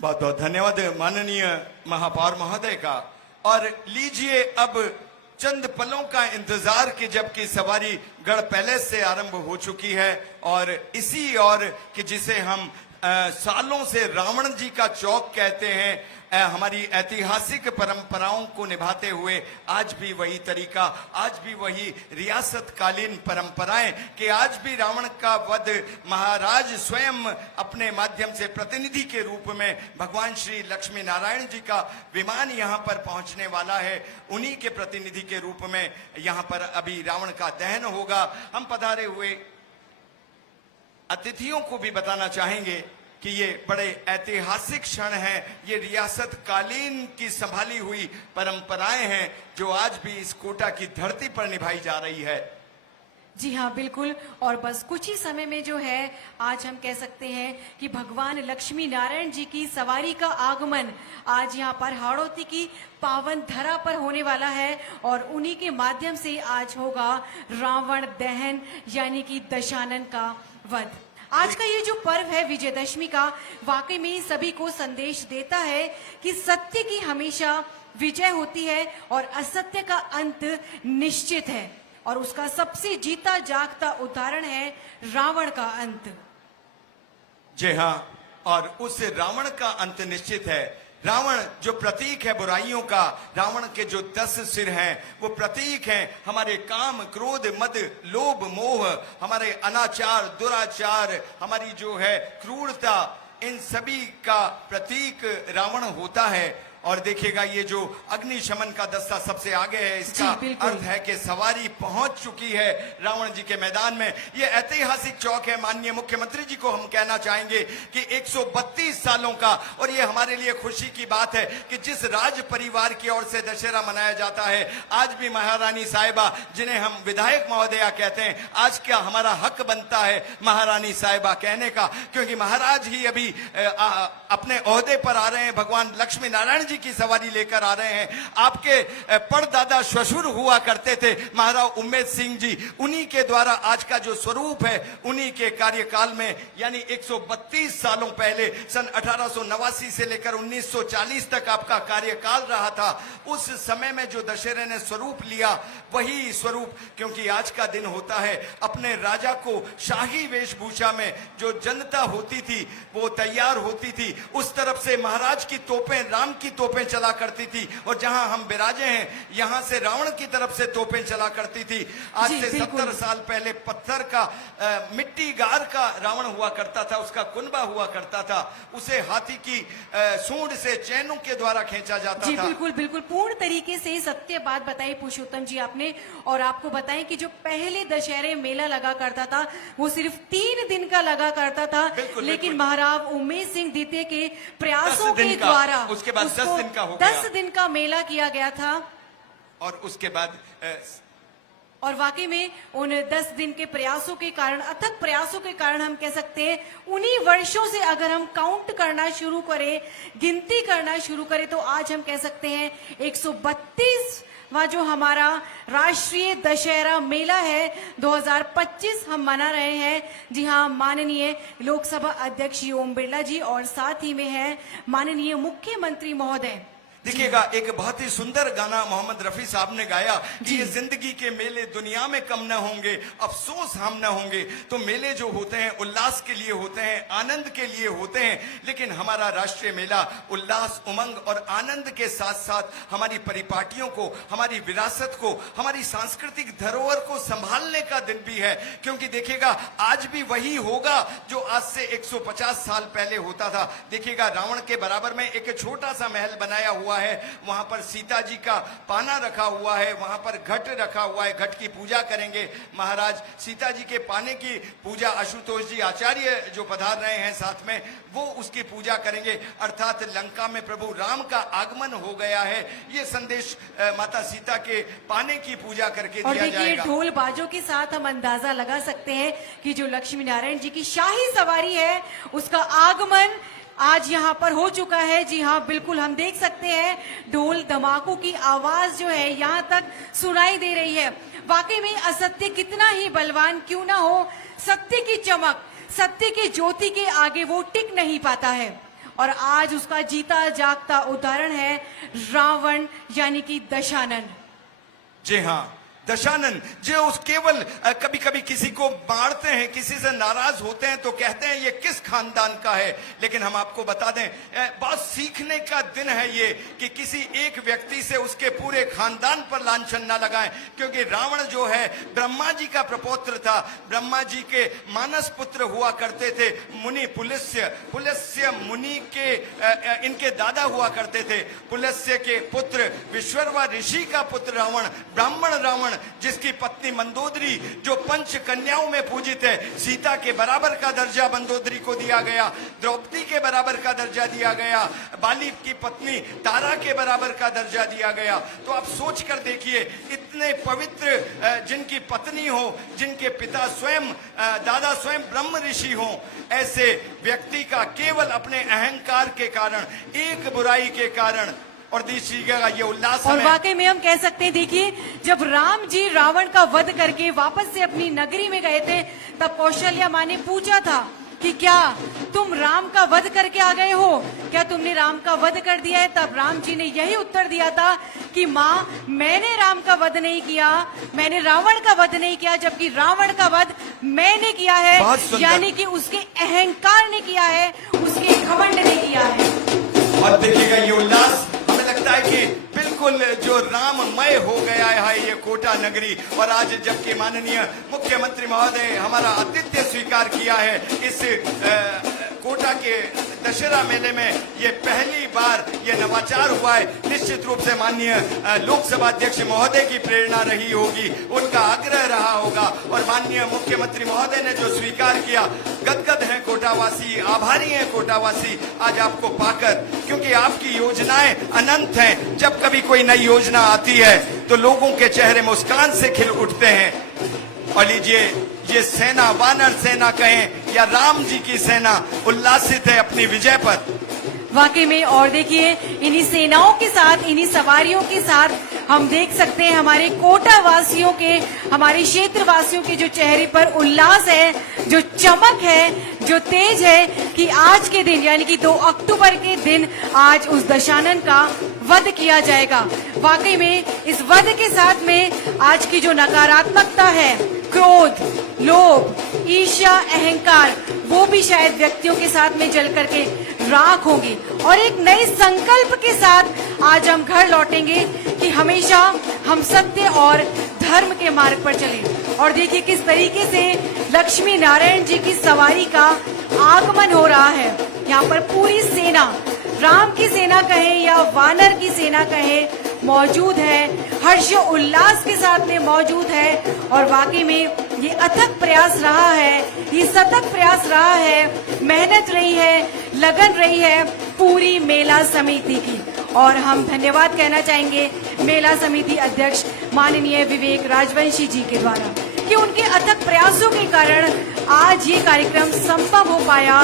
बहुत बहुत धन्यवाद माननीय महापौर महोदय का। और लीजिए अब चंद पलों का इंतजार कि जबकि सवारी गढ़ पैलेस से आरंभ हो चुकी है और इसी और कि जिसे हम सालों से रावण जी का चौक कहते हैं, हमारी ऐतिहासिक परंपराओं को निभाते हुए आज भी वही तरीका, आज भी वही रियासतकालीन परंपराएं कि आज भी रावण का वध महाराज स्वयं अपने माध्यम से प्रतिनिधि के रूप में भगवान श्री लक्ष्मी नारायण जी का विमान यहां पर पहुंचने वाला है, उन्हीं के प्रतिनिधि के रूप में यहां पर अभी रावण का दहन होगा। हम पधारे हुए अतिथियों को भी बताना चाहेंगे कि ये बड़े ऐतिहासिक क्षण हैं, ये रियासत कालीन की संभाली हुई परंपराएं हैं जो आज भी इस कोटा की धरती पर निभाई जा रही है। जी हाँ, बिल्कुल। और बस कुछ ही समय में जो है आज हम कह सकते हैं कि भगवान लक्ष्मी नारायण जी की सवारी का आगमन आज यहाँ पर हाड़ौती की पावन धरा पर होने वाला है और उन्हीं के माध्यम से आज होगा रावण दहन यानी कि दशानन का वध। आज का ये जो पर्व है विजयदशमी का, वाकई में सभी को संदेश देता है कि सत्य की हमेशा विजय होती है और असत्य का अंत निश्चित है। और उसका सबसे जीता जागता उदाहरण है रावण का अंत। जी हाँ, और उस रावण का अंत निश्चित है। रावण जो प्रतीक है बुराइयों का, रावण के जो 10 सिर हैं वो प्रतीक हैं हमारे काम, क्रोध, मद, लोभ, मोह, हमारे अनाचार, दुराचार, हमारी जो है क्रूरता, इन सभी का प्रतीक रावण होता है। और देखिएगा ये जो अग्निशमन का दस्ता सबसे आगे है, इसका जी, बिल्कुल। अर्थ है कि सवारी पहुंच चुकी है रावण जी के मैदान में। ये ऐतिहासिक चौक है। माननीय मुख्यमंत्री जी को हम कहना चाहेंगे कि 132 सालों का, और ये हमारे लिए खुशी की बात है कि जिस राज परिवार की ओर से दशहरा मनाया जाता है, आज भी महारानी साहिबा, जिन्हें हम विधायक महोदया कहते हैं, आज क्या हमारा हक बनता है महारानी साहिबा कहने का, क्योंकि महाराज ही अभी अपने ओहदे पर आ रहे हैं, भगवान लक्ष्मी नारायण जी की सवारी लेकर आ रहे हैं। आपके परदादा ससुर हुआ करते थे महाराज उम्मेद सिंह जी, उन्हीं के द्वारा आज का जो स्वरूप है, उन्हीं के कार्यकाल में, यानी 132 सालों पहले सन 1889 से लेकर 1940 तक आपका कार्यकाल रहा था। उस समय में जो दशहरे ने स्वरूप लिया, वही स्वरूप, क्योंकि आज का दिन होता है अपने राजा को शाही वेशभूषा में जो जनता होती थी वो तैयार होती थी, उस तरफ से महाराज की तोपें, राम की तोपें चला करती थी, और जहां हम विराजे हैं यहां से रावण की तरफ से तोपें चला करती थी। आज जी, से बिल्कुल। 70 साल पहले पत्थर का मिट्टी गार का रावण हुआ करता था, उसका कुनबा हुआ करता था, उसे हाथी की सूंड से चैनों के द्वारा खींचा जाता जी था। बिल्कुल बिल्कुल, पूर्ण तरीके से सत्य बात बताई पुरुषोत्तम जी आपने। और आपको बताएं कि जो पहले दशहरे मेला लगा करता था वो सिर्फ 3 दिन का लगा करता था, बिल्कुल, लेकिन बिल्कुल। महाराज उमेश सिंह द्वितीय के प्रयासों 10 दिन के का, द्वारा उसके बाद 10 उसको दिन का हो गया। 10 दिन का मेला किया गया था। और उसके बाद और वाकई में उन 10 दिन के प्रयासों के कारण, अथक प्रयासों के कारण हम कह सकते हैं, उन्हीं वर्षों से अगर हम काउंट करना शुरू करें, गिनती करना शुरू करें, तो आज हम कह सकते हैं 132वां जो हमारा राष्ट्रीय दशहरा मेला है 2025 हम मना रहे हैं। जी हाँ, माननीय लोकसभा अध्यक्ष ओम बिरला जी और साथ ही में है माननीय मुख्यमंत्री महोदय। देखिएगा, एक बहुत ही सुंदर गाना मोहम्मद रफी साहब ने गाया कि ये जिंदगी के मेले दुनिया में कम न होंगे, अफसोस हम न होंगे। तो मेले जो होते हैं उल्लास के लिए होते हैं, आनंद के लिए होते हैं, लेकिन हमारा राष्ट्रीय मेला उल्लास, उमंग और आनंद के साथ साथ हमारी परिपाटियों को, हमारी विरासत को, हमारी सांस्कृतिक धरोहर को संभालने का दिन भी है। क्योंकि देखिएगा, आज भी वही होगा जो आज से 150 साल पहले होता था। देखिएगा, रावण के बराबर में एक छोटा सा महल बनाया हुआ है, वहां पर सीता जी का पाना रखा हुआ है, वहां पर घट रखा हुआ है, घट की पूजा करेंगे महाराज। सीता जी के पाने की पूजा आशुतोष जी आचार्य जो पधार रहे हैं साथ में, वो उसकी पूजा करेंगे। अर्थात लंका में प्रभु राम का आगमन हो गया है, ये संदेश माता सीता के पाने की पूजा करके और दिया देखिए, जाएगा। ढोल बाजों के साथ हम अंदाजा लगा सकते हैं कि जो लक्ष्मी नारायण जी की शाही सवारी है, उसका आगमन आज यहाँ पर हो चुका है। जी हाँ, बिल्कुल हम देख सकते हैं ढोल धमाकों की आवाज जो है यहाँ तक सुनाई दे रही है। वाकई में असत्य कितना ही बलवान क्यों ना हो, सत्य की चमक, सत्य की ज्योति के आगे वो टिक नहीं पाता है। और आज उसका जीता जागता उदाहरण है रावण, यानी कि दशानन। जी हाँ, दशानन जो उस केवल कभी कभी किसी को मारते हैं, किसी से नाराज होते हैं तो कहते हैं ये किस खानदान का है। लेकिन हम आपको बता दें, बहुत सीखने का दिन है ये कि किसी एक व्यक्ति से उसके पूरे खानदान पर लांछन ना लगाएं। क्योंकि रावण जो है ब्रह्मा जी का प्रपौत्र था, ब्रह्मा जी के मानस पुत्र हुआ करते थे मुनि पुलस्त्य। पुलस्त्य मुनि के इनके दादा हुआ करते थे। पुलस्त्य के पुत्र विश्वरवा ऋषि का पुत्र रावण, ब्राह्मण रावण, जिसकी पत्नी मंदोदरी जो पंच कन्याओं में पूजित है, सीता के बराबर का दर्जा मंदोदरी को दिया गया, द्रौपदी के बराबर का दर्जा दिया गया, बाली की पत्नी तारा के बराबर का दर्जा दिया गया। तो आप सोच कर देखिए, इतने पवित्र जिनकी पत्नी हो, जिनके पिता स्वयं दादा स्वयं ब्रह्म ऋषि हो, ऐसे व्यक्ति का केवल अपने अहंकार के कारण, एक बुराई के कारण, और दीजिएगा ये उल्लास और हमें। वाकई में हम कह सकते हैं, देखिए, जब राम जी रावण का वध करके वापस से अपनी नगरी में गए थे, तब कौशल्या माँ ने पूछा था कि क्या तुम राम का वध करके आ गए हो, क्या तुमने राम का वध कर दिया है? तब राम जी ने यही उत्तर दिया था कि माँ, मैंने राम का वध नहीं किया, मैंने रावण का वध नहीं किया, जबकि रावण का वध मैंने किया बहुत है, सुंदर। यानी कि उसके अहंकार ने किया है, उसके घमंड ने किया है। और देखिएगा ये उल्लास, हमें लगता है कि बिल्कुल जो राममय हो गया है ये कोटा नगरी। और आज जबकि माननीय मुख्यमंत्री महोदय हमारा आतिथ्य स्वीकार किया है इस कोटा के दशहरा मेले में, ये पहली बार ये नवाचार हुआ है। निश्चित रूप से माननीय लोकसभा अध्यक्ष महोदय की प्रेरणा रही होगी, उनका आग्रह रहा होगा, और माननीय मुख्यमंत्री महोदय ने जो स्वीकार किया, गदगद हैं कोटावासी, आभारी हैं कोटावासी आज आपको पाकर, क्योंकि आपकी योजनाएं अनंत हैं। जब कभी कोई नई योजना आती है तो लोगों के चेहरे मुस्कान से खिल उठते हैं। और लीजिए, ये सेना, वानर सेना कहें या राम जी की सेना, उल्लासित है अपनी विजय पर। वाकई में। और देखिए, इन्हीं सेनाओं के साथ, इन्हीं सवारियों के साथ हम देख सकते हैं हमारे कोटा वासियों के, हमारे क्षेत्र वासियों के जो चेहरे पर उल्लास है, जो चमक है, जो तेज है कि आज के दिन यानी कि 2 अक्टूबर के दिन आज उस दशानन का वध किया जाएगा। वाकई में इस वध के साथ में आज की जो नकारात्मकता है, क्रोध, लोभ, ईर्ष्या, अहंकार, वो भी शायद व्यक्तियों के साथ में जल करके राख होगी, और एक नए संकल्प के साथ आज हम घर लौटेंगे कि हमेशा हम सत्य और धर्म के मार्ग पर चलें। और देखिए किस तरीके से लक्ष्मी नारायण जी की सवारी का आगमन हो रहा है। यहाँ पर पूरी सेना, राम की सेना कहे या वानर की सेना कहे, मौजूद है, हर्ष उल्लास के साथ में मौजूद है। और वाकई में ये अथक प्रयास रहा है, ये सतत प्रयास रहा है, मेहनत रही है, लगन रही है पूरी मेला समिति की। और हम धन्यवाद कहना चाहेंगे मेला समिति अध्यक्ष माननीय विवेक राजवंशी जी के द्वारा कि उनके अथक प्रयासों के कारण आज ये कार्यक्रम संभव हो पाया,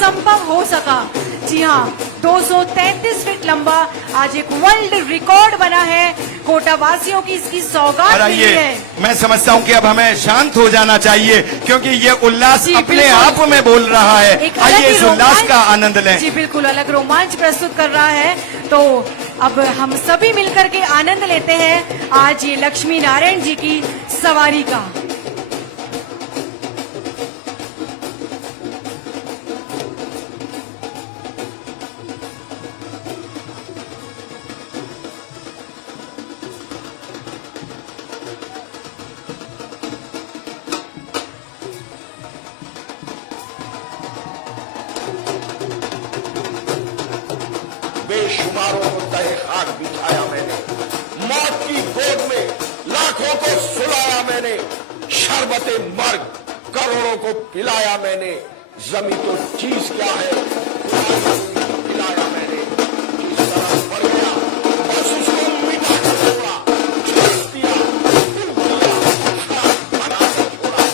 संभव हो सका। जी हाँ, 233 फीट लंबा आज एक वर्ल्ड रिकॉर्ड बना है, कोटा वासियों की इसकी सौगात मिली है। मैं समझता हूँ कि अब हमें शांत हो जाना चाहिए, क्योंकि ये उल्लास जी, अपने बिल्कुल। आप में बोल रहा है। एक अलग आइए ही इस उल्लास रोमांच- का आनंद लें। जी बिल्कुल, अलग रोमांच प्रस्तुत कर रहा है। तो अब हम सभी मिलकर के आनंद लेते हैं आज ये लक्ष्मी नारायण जी की सवारी का। बेशुमारों को तहे खाक बिठाया मैंने, मौत की गोद में लाखों को सुलाया मैंने, शरबते मर्ग करोड़ों को पिलाया मैंने। जमी तो चीज क्या है, पिलाया मैंने। जिस तरह बढ़ गया बस उसको मिटा कर छोड़ा, छोड़ दिया, दिल दिया, बना कर छोड़ा।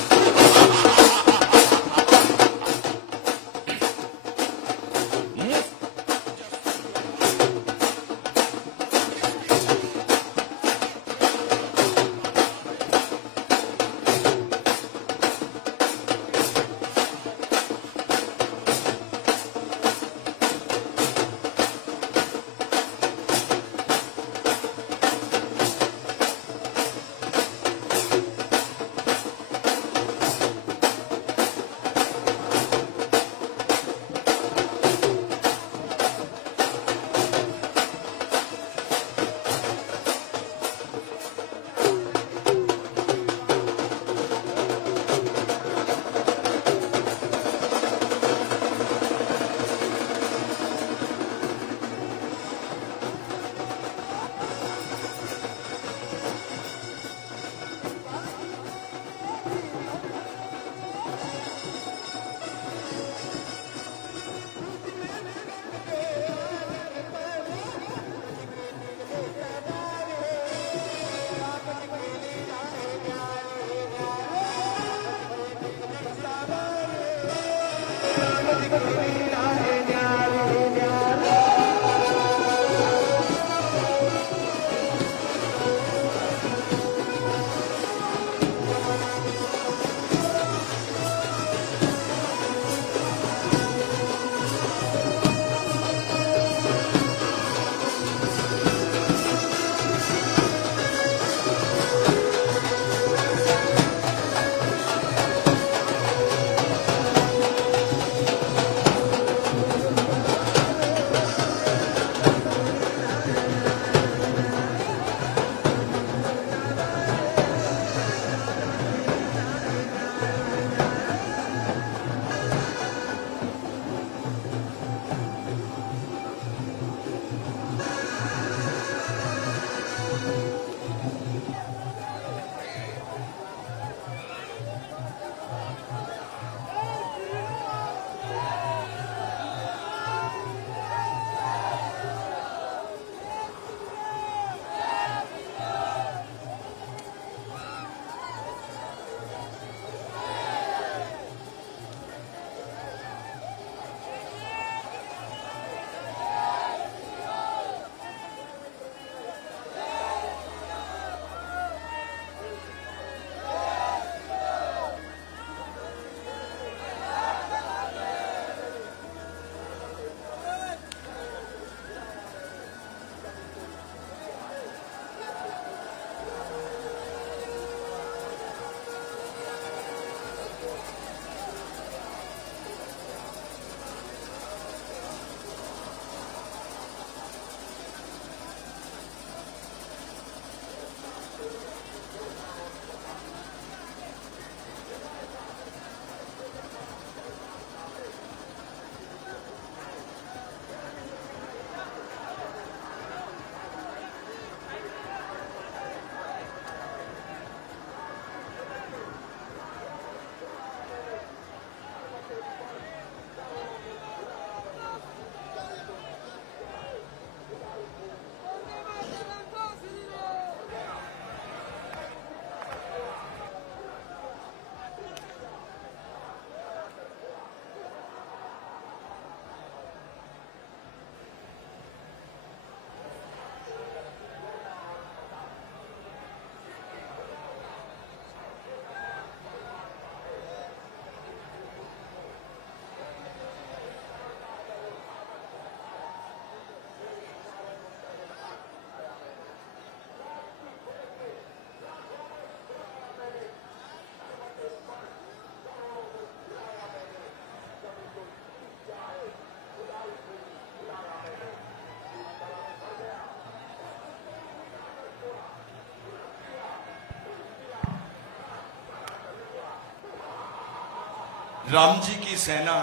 राम जी की सेना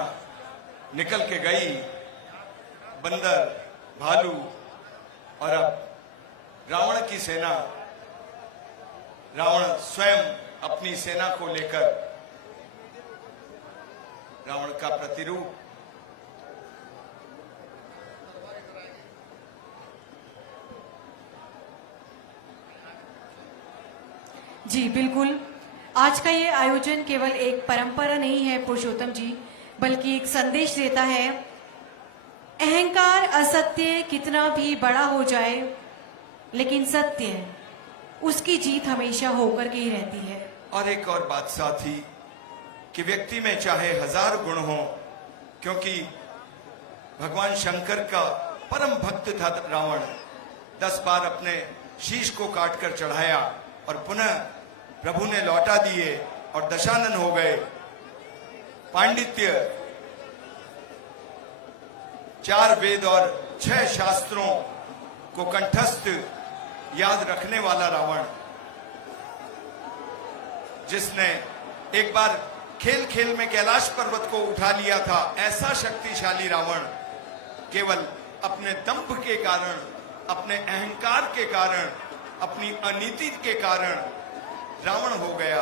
निकल के गई, बंदर, भालू, और अब रावण की सेना, रावण स्वयं अपनी सेना को लेकर, रावण का प्रतिरूप जी बिल्कुल, आज का ये आयोजन केवल एक परंपरा नहीं है पुरुषोत्तम जी, बल्कि एक संदेश देता है। अहंकार, असत्य कितना भी बड़ा हो जाए, लेकिन सत्य उसकी जीत हमेशा होकर के ही रहती है। और एक और बात साथी, कि व्यक्ति में चाहे 1000 गुण हो, क्योंकि भगवान शंकर का परम भक्त था रावण, 10 बार अपने शीश को काटकर चढ़ाया और पुनः प्रभु ने लौटा दिए और दशानन हो गए। पांडित्य, 4 वेद और 6 शास्त्रों को कंठस्थ याद रखने वाला रावण, जिसने एक बार खेल खेल में कैलाश पर्वत को उठा लिया था, ऐसा शक्तिशाली रावण केवल अपने दंभ के कारण, अपने अहंकार के कारण, अपनी अनीति के कारण रावण हो गया।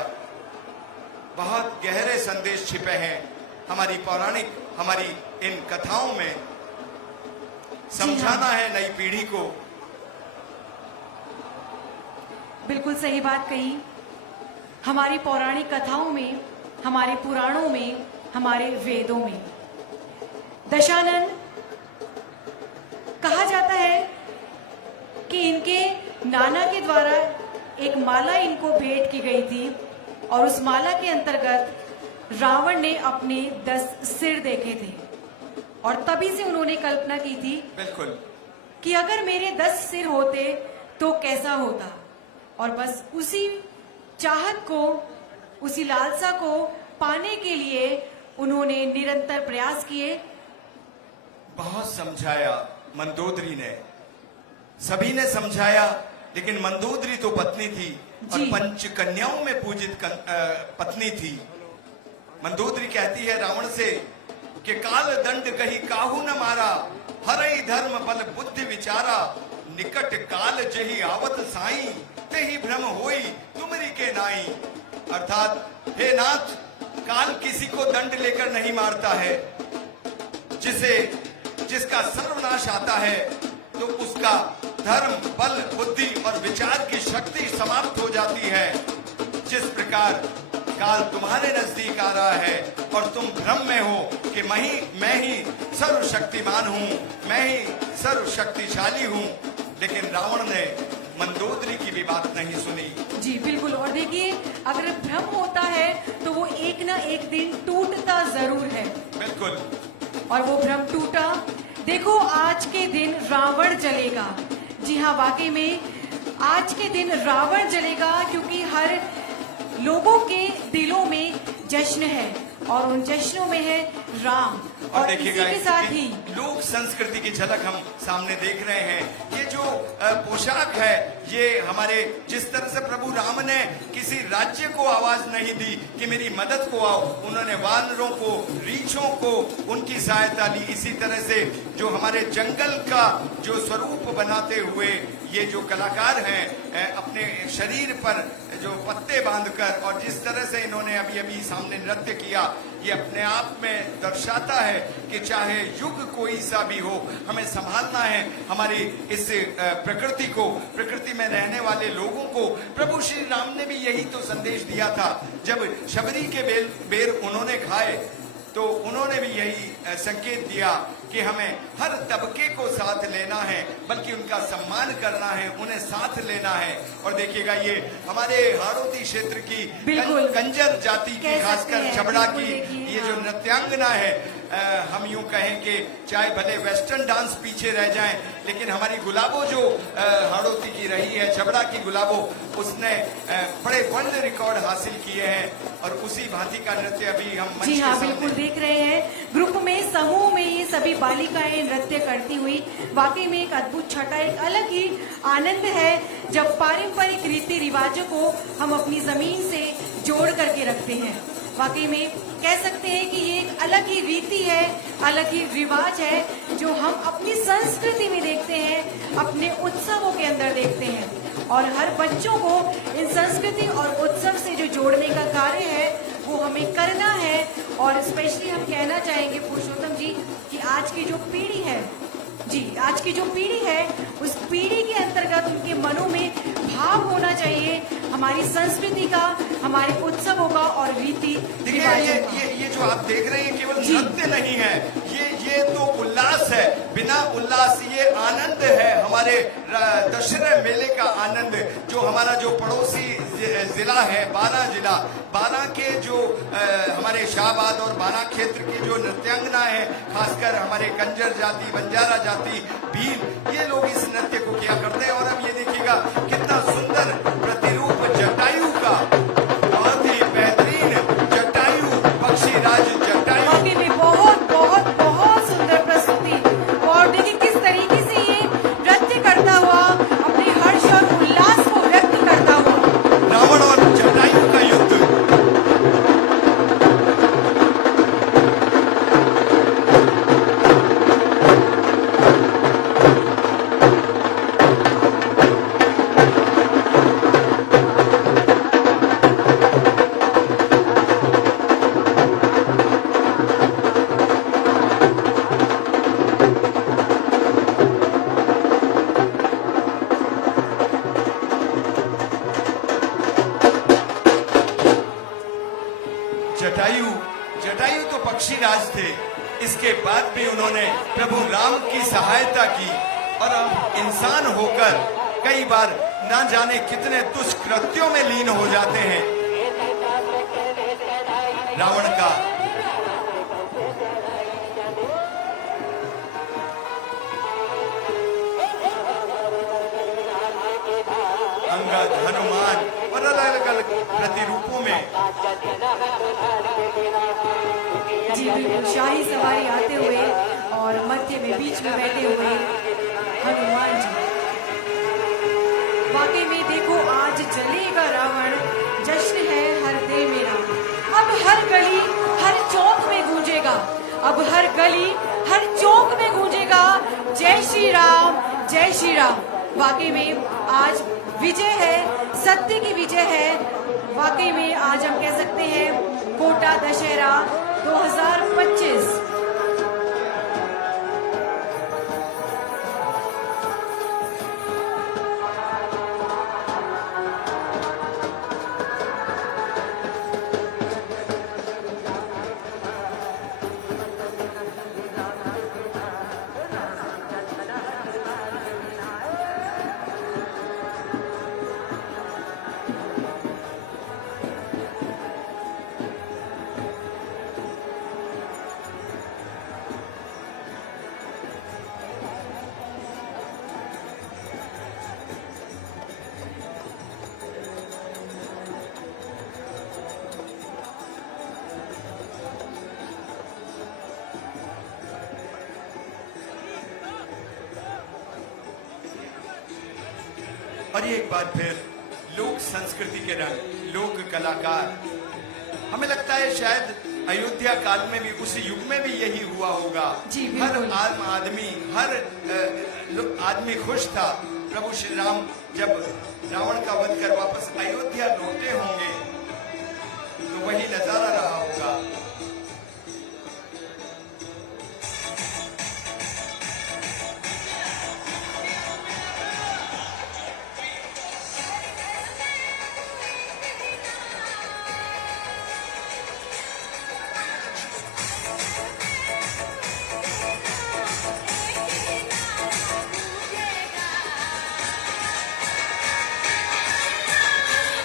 बहुत गहरे संदेश छिपे हैं हमारी पौराणिक, हमारी इन कथाओं में। समझाना है नई पीढ़ी को। बिल्कुल सही बात कही। हमारी पौराणिक कथाओं में, हमारे पुराणों में, हमारे वेदों में दशानन कहा जाता है कि इनके नाना के द्वारा एक माला इनको भेंट की गई थी, और उस माला के अंतर्गत रावण ने अपने 10 सिर देखे थे, और तभी से उन्होंने कल्पना की थी बिल्कुल कि अगर मेरे 10 सिर होते तो कैसा होता। और बस उसी चाहत को, उसी लालसा को पाने के लिए उन्होंने निरंतर प्रयास किए। बहुत समझाया मंदोदरी ने, सभी ने समझाया, लेकिन मंदोदरी तो पत्नी थी और जी। पंच कन्याओं में पूजित पत्नी थी। मंदोदरी कहती है रावण से कि काल दंड कही काहू न मारा, हरई धर्म बल बुद्धि विचारा, निकट काल जही आवत साई, तेही भ्रम होई तुमरी के नाई। अर्थात हे नाथ, काल किसी को दंड लेकर नहीं मारता है, जिसका सर्वनाश आता है तो उसका धर्म, बल, बुद्धि और विचार की शक्ति समाप्त हो जाती है। जिस प्रकार काल तुम्हारे नजदीक आ रहा है और तुम भ्रम में हो कि मैं ही सर्वशक्तिमान हूँ, मैं ही सर्वशक्तिशाली हूँ, लेकिन रावण ने मंदोदरी की भी बात नहीं सुनी। जी बिल्कुल। और देखिए, अगर भ्रम होता है तो वो एक ना एक दिन टूटता जरूर है। बिल्कुल। और वो भ्रम टूटा। देखो, आज के दिन रावण जलेगा। जी हाँ, वाकई में आज के दिन रावण जलेगा, क्योंकि हर लोगों के दिलों में जश्न है, और उन जश्नों में है राम। और इसी देखिएगा, के साथ ही लोक संस्कृति की झलक हम सामने देख रहे हैं। ये जो पोशाक है, ये हमारे, जिस तरह से प्रभु राम ने किसी राज्य को आवाज नहीं दी कि मेरी मदद को आओ, उन्होंने वानरों को, रीछों को उनकी सहायता ली। इसी तरह से जो हमारे जंगल का जो स्वरूप बनाते हुए ये जो कलाकार हैं, अपने शरीर पर जो पत्ते बांधकर, और जिस तरह से इन्होंने अभी अभी सामने नृत्य किया, ये अपने आप में दर्शाता है कि चाहे युग कोई सा भी हो, हमें संभालना है हमारी इस प्रकृति को, प्रकृति में रहने वाले लोगों को। प्रभु श्री राम ने भी यही तो संदेश दिया था। जब शबरी के बेर उन्होंने खाए तो उन्होंने भी यही संकेत दिया कि हमें हर तबके को साथ लेना है, बल्कि उनका सम्मान करना है, उन्हें साथ लेना है। और देखिएगा, ये हमारे हाड़ौती क्षेत्र की कंजर जाति की, खासकर छबड़ा की ये जो नृत्यांगना है, हम यूं कहें कि चाहे भले वेस्टर्न डांस पीछे रह जाएं, लेकिन हमारी गुलाबो जो हाड़ौती की रही है, छबड़ा की गुलाबो, उसने बड़े वर्ल्ड रिकॉर्ड हासिल किए हैं। और उसी भांति का नृत्य अभी हम मंच जी हाँ, के सामने बिल्कुल देख रहे हैं। ग्रुप में, समूह में ये सभी बालिकाएं नृत्य करती हुई, वाकई में एक अद्भुत छटा, एक अलग ही आनंद है जब पारंपरिक रीति रिवाजों को हम अपनी जमीन से जोड़ करके रखते हैं। वाकई में कह सकते हैं कि ये एक अलग ही रीति है, अलग ही रिवाज है जो हम अपनी संस्कृति में देखते हैं, अपने उत्सवों के अंदर देखते हैं। और हर बच्चों को इन संस्कृति और उत्सव से जो जोड़ने का कार्य है वो हमें करना है। और स्पेशली हम कहना चाहेंगे पुरुषोत्तम जी कि आज की जो पीढ़ी है आज की जो पीढ़ी है उस पीढ़ी के अंतर्गत उनके मनों में भाव होना चाहिए हमारी संस्कृति का, हमारे उत्सवों का और रीति देखिए रिवाजों का। ये जो आप देख रहे हैं केवल नृत्य नहीं है, ये तो उल्लास है। बिना उल्लास ये आनंद है, हमारे दशहरा मेले का आनंद। जो हमारा जो पड़ोसी जिला है बारां जिला, बारां के जो हमारे शाहबाद और बारां क्षेत्र की जो नृत्यांगना है, खासकर हमारे कंजर जाति, बंजारा जाति, भील, ये लोग इस नृत्य को किया करते हैं। और अब ये देखिएगा कितना सुंदर प्रतिरूप जटायु का, बहुत ही बेहतरीन जटायु, पक्षीराज जटायु। वाकई में बहुत बहुत बहुत सुंदर प्रस्तुति। और देखिए किस तरीके से ये नृत्य करता हुआ अपने हर्ष और उल्लास को व्यक्त करता हुआ। रावण और जटायु का युद्ध। जटायु तो पक्षीराज थे, इसके बाद भी उन्होंने प्रभु राम की सहायता की और अब इंसान होकर कई बार ना जाने कितने दुष्कृत्यों में लीन हो जाते हैं। रावण का अंगद, हनुमान और अलग अलग प्रतिरूपों में जी बिल्कुल, शाही सवारी आते हुए और मध्य में बीच में बैठे हुए हनुमान जी। वाकई में देखो आज जलेगा रावण, जश्न है हर दिल मेरा। अब हर गली हर चौक में गूंजेगा, अब हर गली हर चौक में गूंजेगा जय श्री राम, जय श्री राम। वाकई में आज विजय है, सत्य की विजय है। वाकई में आज हम कह सकते हैं कोटा दशहरा 2025। और ये एक बार फिर लोक संस्कृति के रंग, लोक कलाकार। हमें लगता है शायद अयोध्या काल में भी, उस युग में भी यही हुआ होगा। जी, हर बिल्कुल। हर आदमी खुश था। प्रभु श्री राम जब रावण का वध कर वापस अयोध्या लौटे होंगे तो वही नजारा रहा होगा।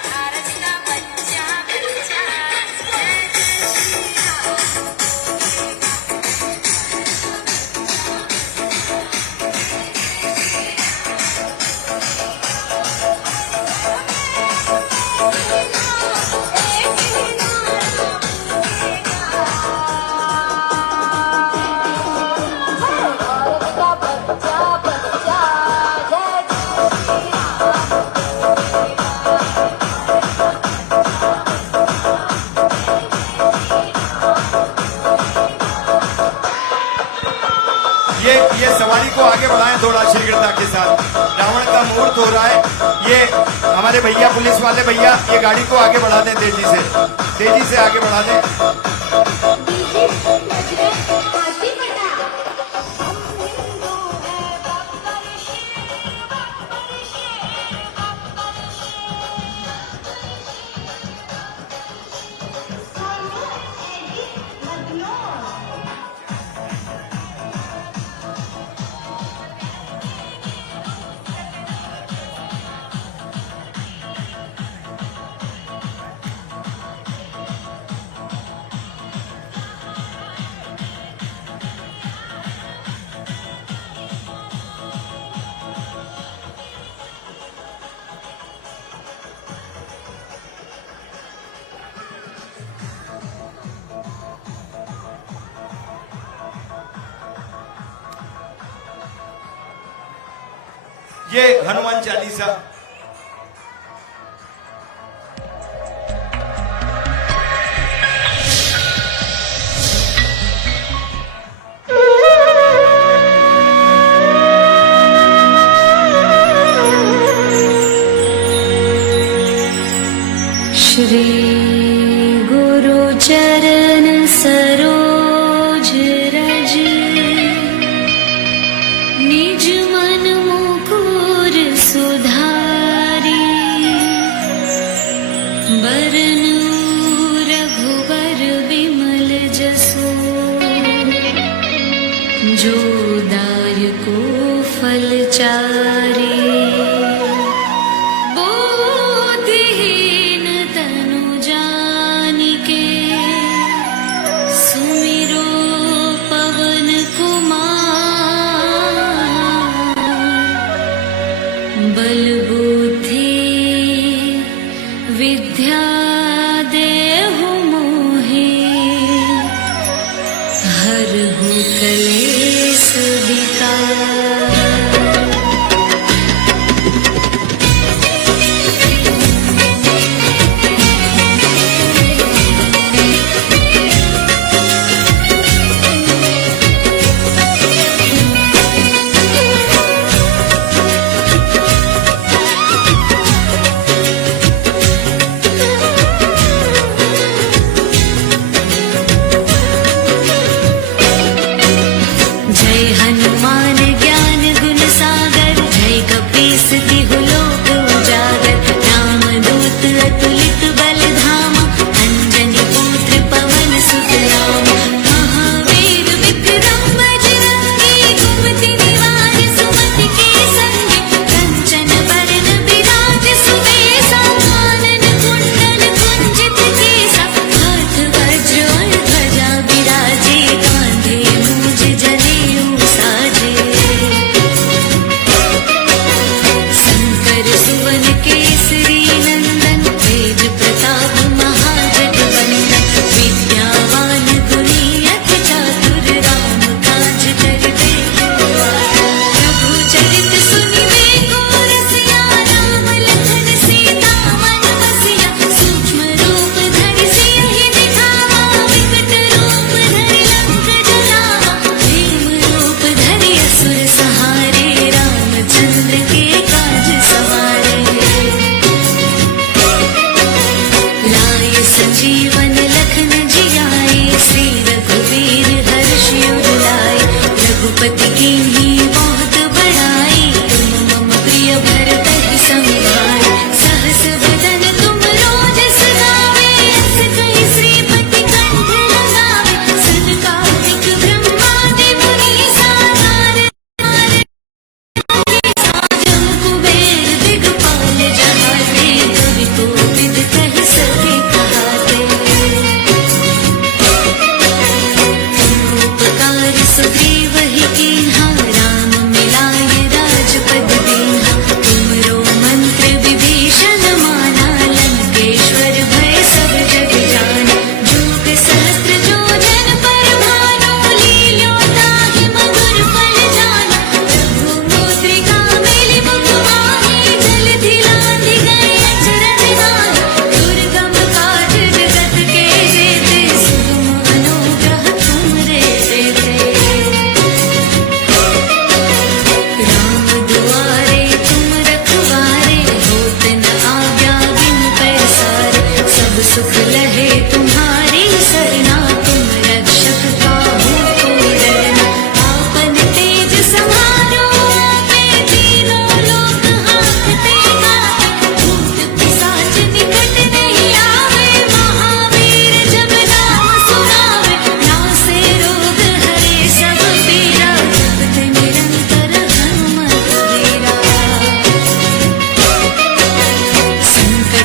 भारत का बच्चा बच्चा ये सवारी को आगे बढ़ाएं थोड़ा शीघ्रता के साथ। रावण का मुहूर्त हो रहा है। ये हमारे भैया पुलिस वाले भैया ये गाड़ी को आगे बढ़ा दें, तेजी से आगे बढ़ा दें। ये हनुमान चालीसा। श्री गुरु चरण सरोज रज निज मन मुकुर सुधारी बरन रघुबर विमल जसो जो दायको फल चारी बल बुद्धि विद्या देहु मोहि हरहु कलेश विकार।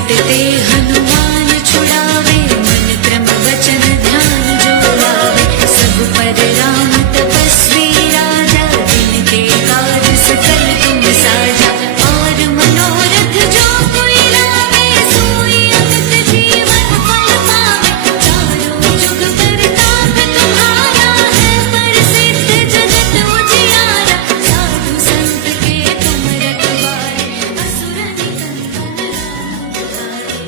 संकटे हनुमान छुड़ावे, मन क्रम वचन ध्यान जो लावे। सब पर राम तपस्वी राजा, दिन के काज सकल तुम साजा। और मनोरथ जो कोई लावे, सोई अमित जीवन फल पावे। चारों जुग परताप तुम्हारा है, प्रसिद्ध जगत उजियारा। साधु संत के तुम रखवारे, असुर निकंदन राम दुलारे।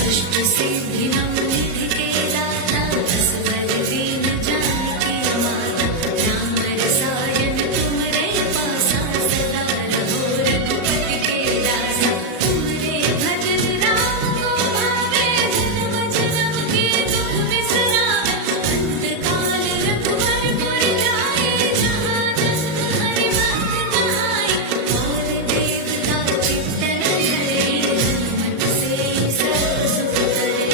अष्ट सिद्धि नव निधि के दाता, असवर दीन जानकी माता। राम रसायन तुमरे पासा, सदा रहो रघुपति के दासा। तुमरे भजन राम को भावे, जन्म जन्म के दुख बिसरावे। अंत काल रघुवर पुर जाए, जहाँ जन्म हरि भक्त कहाए। और देवता चित्तन धरे, हनुमत से सर्व सुख करे।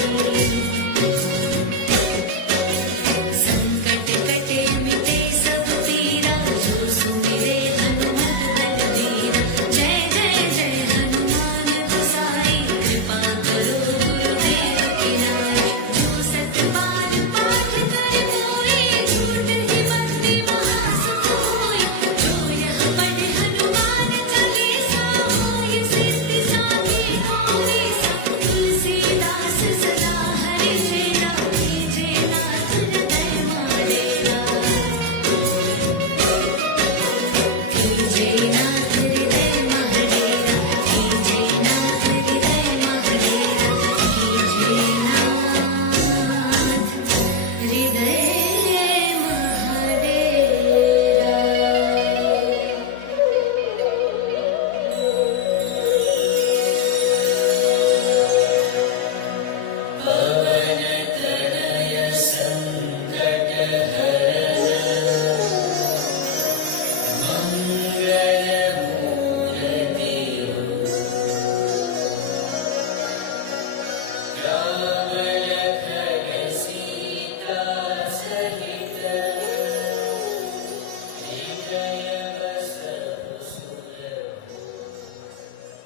संकट कटे मिटे सब पीरा, जो सुमिरे हनुमत बलबीरा। जय जय जय हनुमान गोसाई, कृपा करो गुरुदेव की नाई। जो सत बार पाठ करे कोई, झूठ ही भक्ति महासुख होई। जो यह पढ़े हनुमान चालीसा, होय सिद्धि साखी गौरी सा। तुलसीदास सदा हरि चेरा, कीजे नाथ हृदय मारेरा। कीजे नाथ हृदय मारेरा, कीजे नाथ हृदय मारेरा। कीजे नाथ हृदय मारेरा।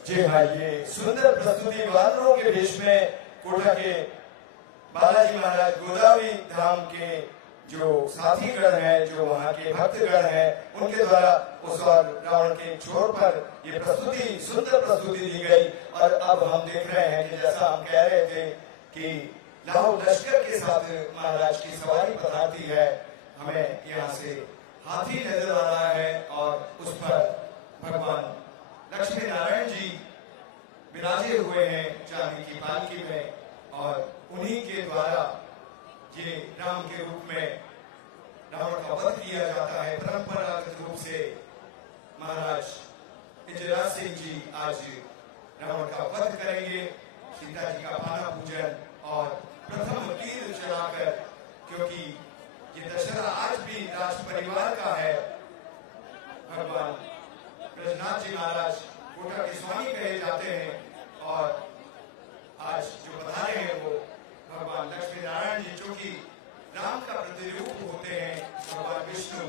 जी हाँ, ये सुंदर प्रस्तुति वानरों के वेश में कोटा के बालाजी महाराज गोदावरी धाम के जो साथीगण हैं, जो वहाँ के भक्तगण हैं, उनके द्वारा उस बार रावण के छोर पर ये प्रस्तुति, सुंदर प्रस्तुति दी गई। और अब हम देख रहे हैं कि जैसा हम कह रहे थे कि लाहौ लश्कर के साथ महाराज की सवारी पधारती है। हमें यहाँ से हाथी नजर आ रहा है और उस पर भगवान लक्ष्मी नारायण जी विराजे हुए हैं चांदी की पालकी में। और उन्हीं के द्वारा ये राम के रूप में रावण का वध किया जाता है। परंपरागत रूप से महाराज इजराज सिंह जी आज रावण का वध करेंगे, सीता जी का पाना पूजन और प्रथम तीर चढ़ाकर, क्योंकि ये दशहरा आज भी राज परिवार का है। भगवान ब्रजनाथ जी महाराज कोटा के स्वामी कहे जाते हैं और आज जो पधारे हैं वो भगवान लक्ष्मी नारायण जी, जो कि राम का प्रतिरूप होते हैं, भगवान विष्णु,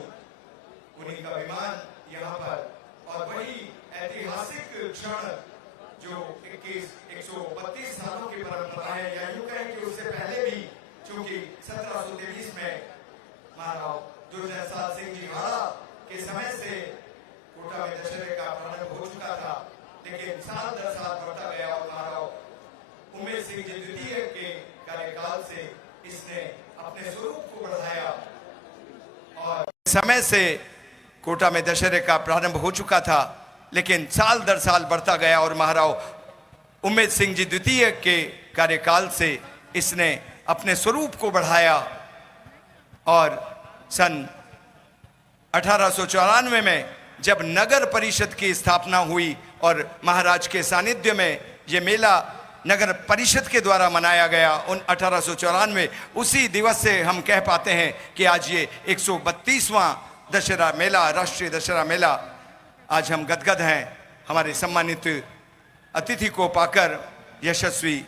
उन्हीं का विमान यहाँ पर। और वही ऐतिहासिक क्षण जो 132 सालों की परंपरा है, या यूं कहें कि उससे पहले भी, चूंकि 1723 में महाराव दुर्जय सिंह जी हाड़ा के समय से कोटा में दशहरे का प्रारंभ हो चुका था। लेकिन साल दर साल बढ़ता गया और महाराव उमेश सिंह जी द्वितीय के कार्यकाल से इसने अपने स्वरूप को बढ़ाया। और समय से कोटा में दशहरे का प्रारंभ हो चुका था, लेकिन साल दर साल बढ़ता गया और महाराव उमेश सिंह जी द्वितीय के कार्यकाल से इसने अपने स्वरूप को बढ़ाया। और सन 1894 में जब नगर परिषद की स्थापना हुई और महाराज के सानिध्य में ये मेला नगर परिषद के द्वारा मनाया गया, उन 1894 उसी दिवस से हम कह पाते हैं कि आज ये 132वां दशहरा मेला, राष्ट्रीय दशहरा मेला, आज हम गदगद हैं हमारे सम्मानित अतिथि को पाकर। यशस्वी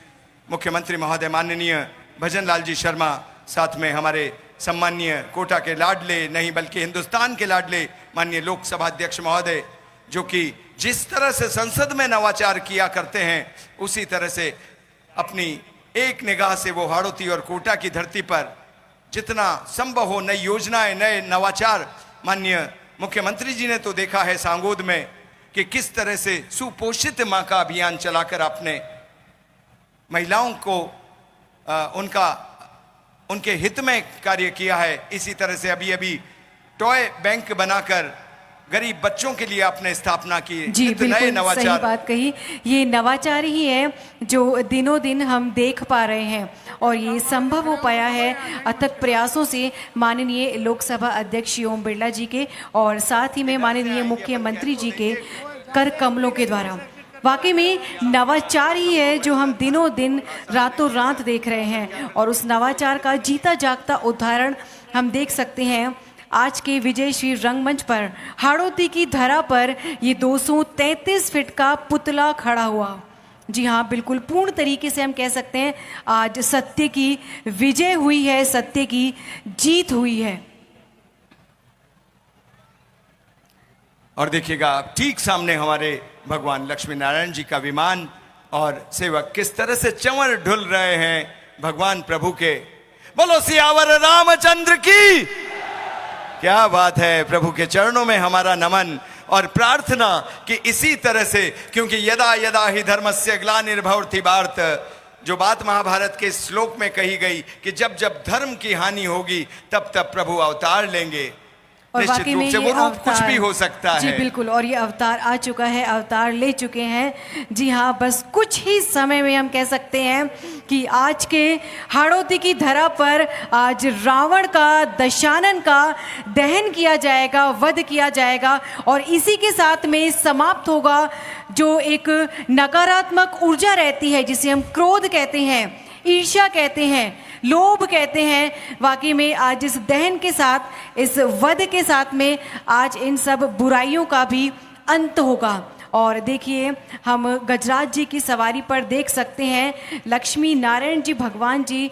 मुख्यमंत्री महोदय माननीय भजन लाल जी शर्मा, साथ में हमारे सम्मानीय कोटा के लाडले नहीं बल्कि हिंदुस्तान के लाडले माननीय लोकसभा अध्यक्ष महोदय, जो कि जिस तरह से संसद में नवाचार किया करते हैं, उसी तरह से अपनी एक निगाह से वो हाड़ौती और कोटा की धरती पर जितना संभव हो नई योजनाएं, नए नवाचार, माननीय मुख्यमंत्री जी ने तो देखा है सांगोद में कि किस तरह से सुपोषित मां का अभियान चलाकर आपने महिलाओं को उनके हित में कार्य किया है। इसी तरह से अभी अभी टॉय बैंक बनाकर गरीब बच्चों के लिए आपने स्थापना की। जी नए बिल्कुल सही नवाचार, बात कही। ये नवाचार ही है जो दिनों दिन हम देख पा रहे हैं और ये संभव हो पाया है अथक प्रयासों से माननीय लोकसभा अध्यक्ष ओम बिरला जी के और साथ ही में माननीय मुख्यमंत्री जी के कर कमलों के द्वारा। वाकई में नवाचार ही है जो हम दिनों दिन रातों रात देख रहे हैं और उस नवाचार का जीता जागता उदाहरण हम देख सकते हैं आज के विजयश्री रंगमंच पर। हाड़ौती की धरा पर ये 233 फीट का पुतला खड़ा हुआ। जी हाँ, बिल्कुल पूर्ण तरीके से हम कह सकते हैं आज सत्य की विजय हुई है, सत्य की जीत हुई है। और देखिएगा ठीक सामने हमारे भगवान लक्ष्मी नारायण जी का विमान और सेवक किस तरह से चंवर ढुल रहे हैं भगवान प्रभु के। बोलो सियावर रामचंद्र की। क्या बात है। प्रभु के चरणों में हमारा नमन और प्रार्थना कि इसी तरह से, क्योंकि यदा यदा ही धर्मस्य ग्लानिर्भवति भारत, जो बात महाभारत के श्लोक में कही गई कि जब जब धर्म की हानि होगी तब तब प्रभु अवतार लेंगे। और निश्चित वाकई रूप में से ये वो रूप कुछ अवतार भी हो सकता जी है। बिल्कुल, और ये अवतार आ चुका है, अवतार ले चुके हैं। जी हाँ, बस कुछ ही समय में हम कह सकते हैं कि आज के हाड़ौती की धरा पर आज रावण का, दशानन का दहन किया जाएगा, वध किया जाएगा और इसी के साथ में समाप्त होगा जो एक नकारात्मक ऊर्जा रहती है जिसे हम क्रोध कहते हैं, ईर्ष्या कहते हैं, लोभ कहते हैं। वाकई में आज इस दहन के साथ, इस वध के साथ में आज इन सब बुराइयों का भी अंत होगा। और देखिए हम गजराज जी की सवारी पर देख सकते हैं लक्ष्मी नारायण जी भगवान जी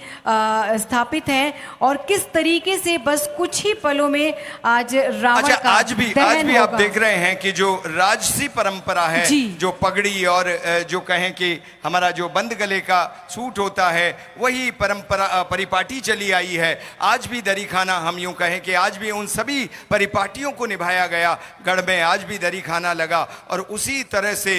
स्थापित हैं और किस तरीके से बस कुछ ही पलों में आज रावण अच्छा, का आज भी दहन आप होगा। देख रहे हैं कि जो राजसी परंपरा है, जी। जो पगड़ी और जो कहें कि हमारा जो बंद गले का सूट होता है, वही परंपरा परिपाटी चली आई है। आज भी दरी खाना, हम यूं कहें कि आज भी उन सभी परिपाटियों को निभाया गया। गढ़ में आज भी दरी खाना लगा और उसी तरह से।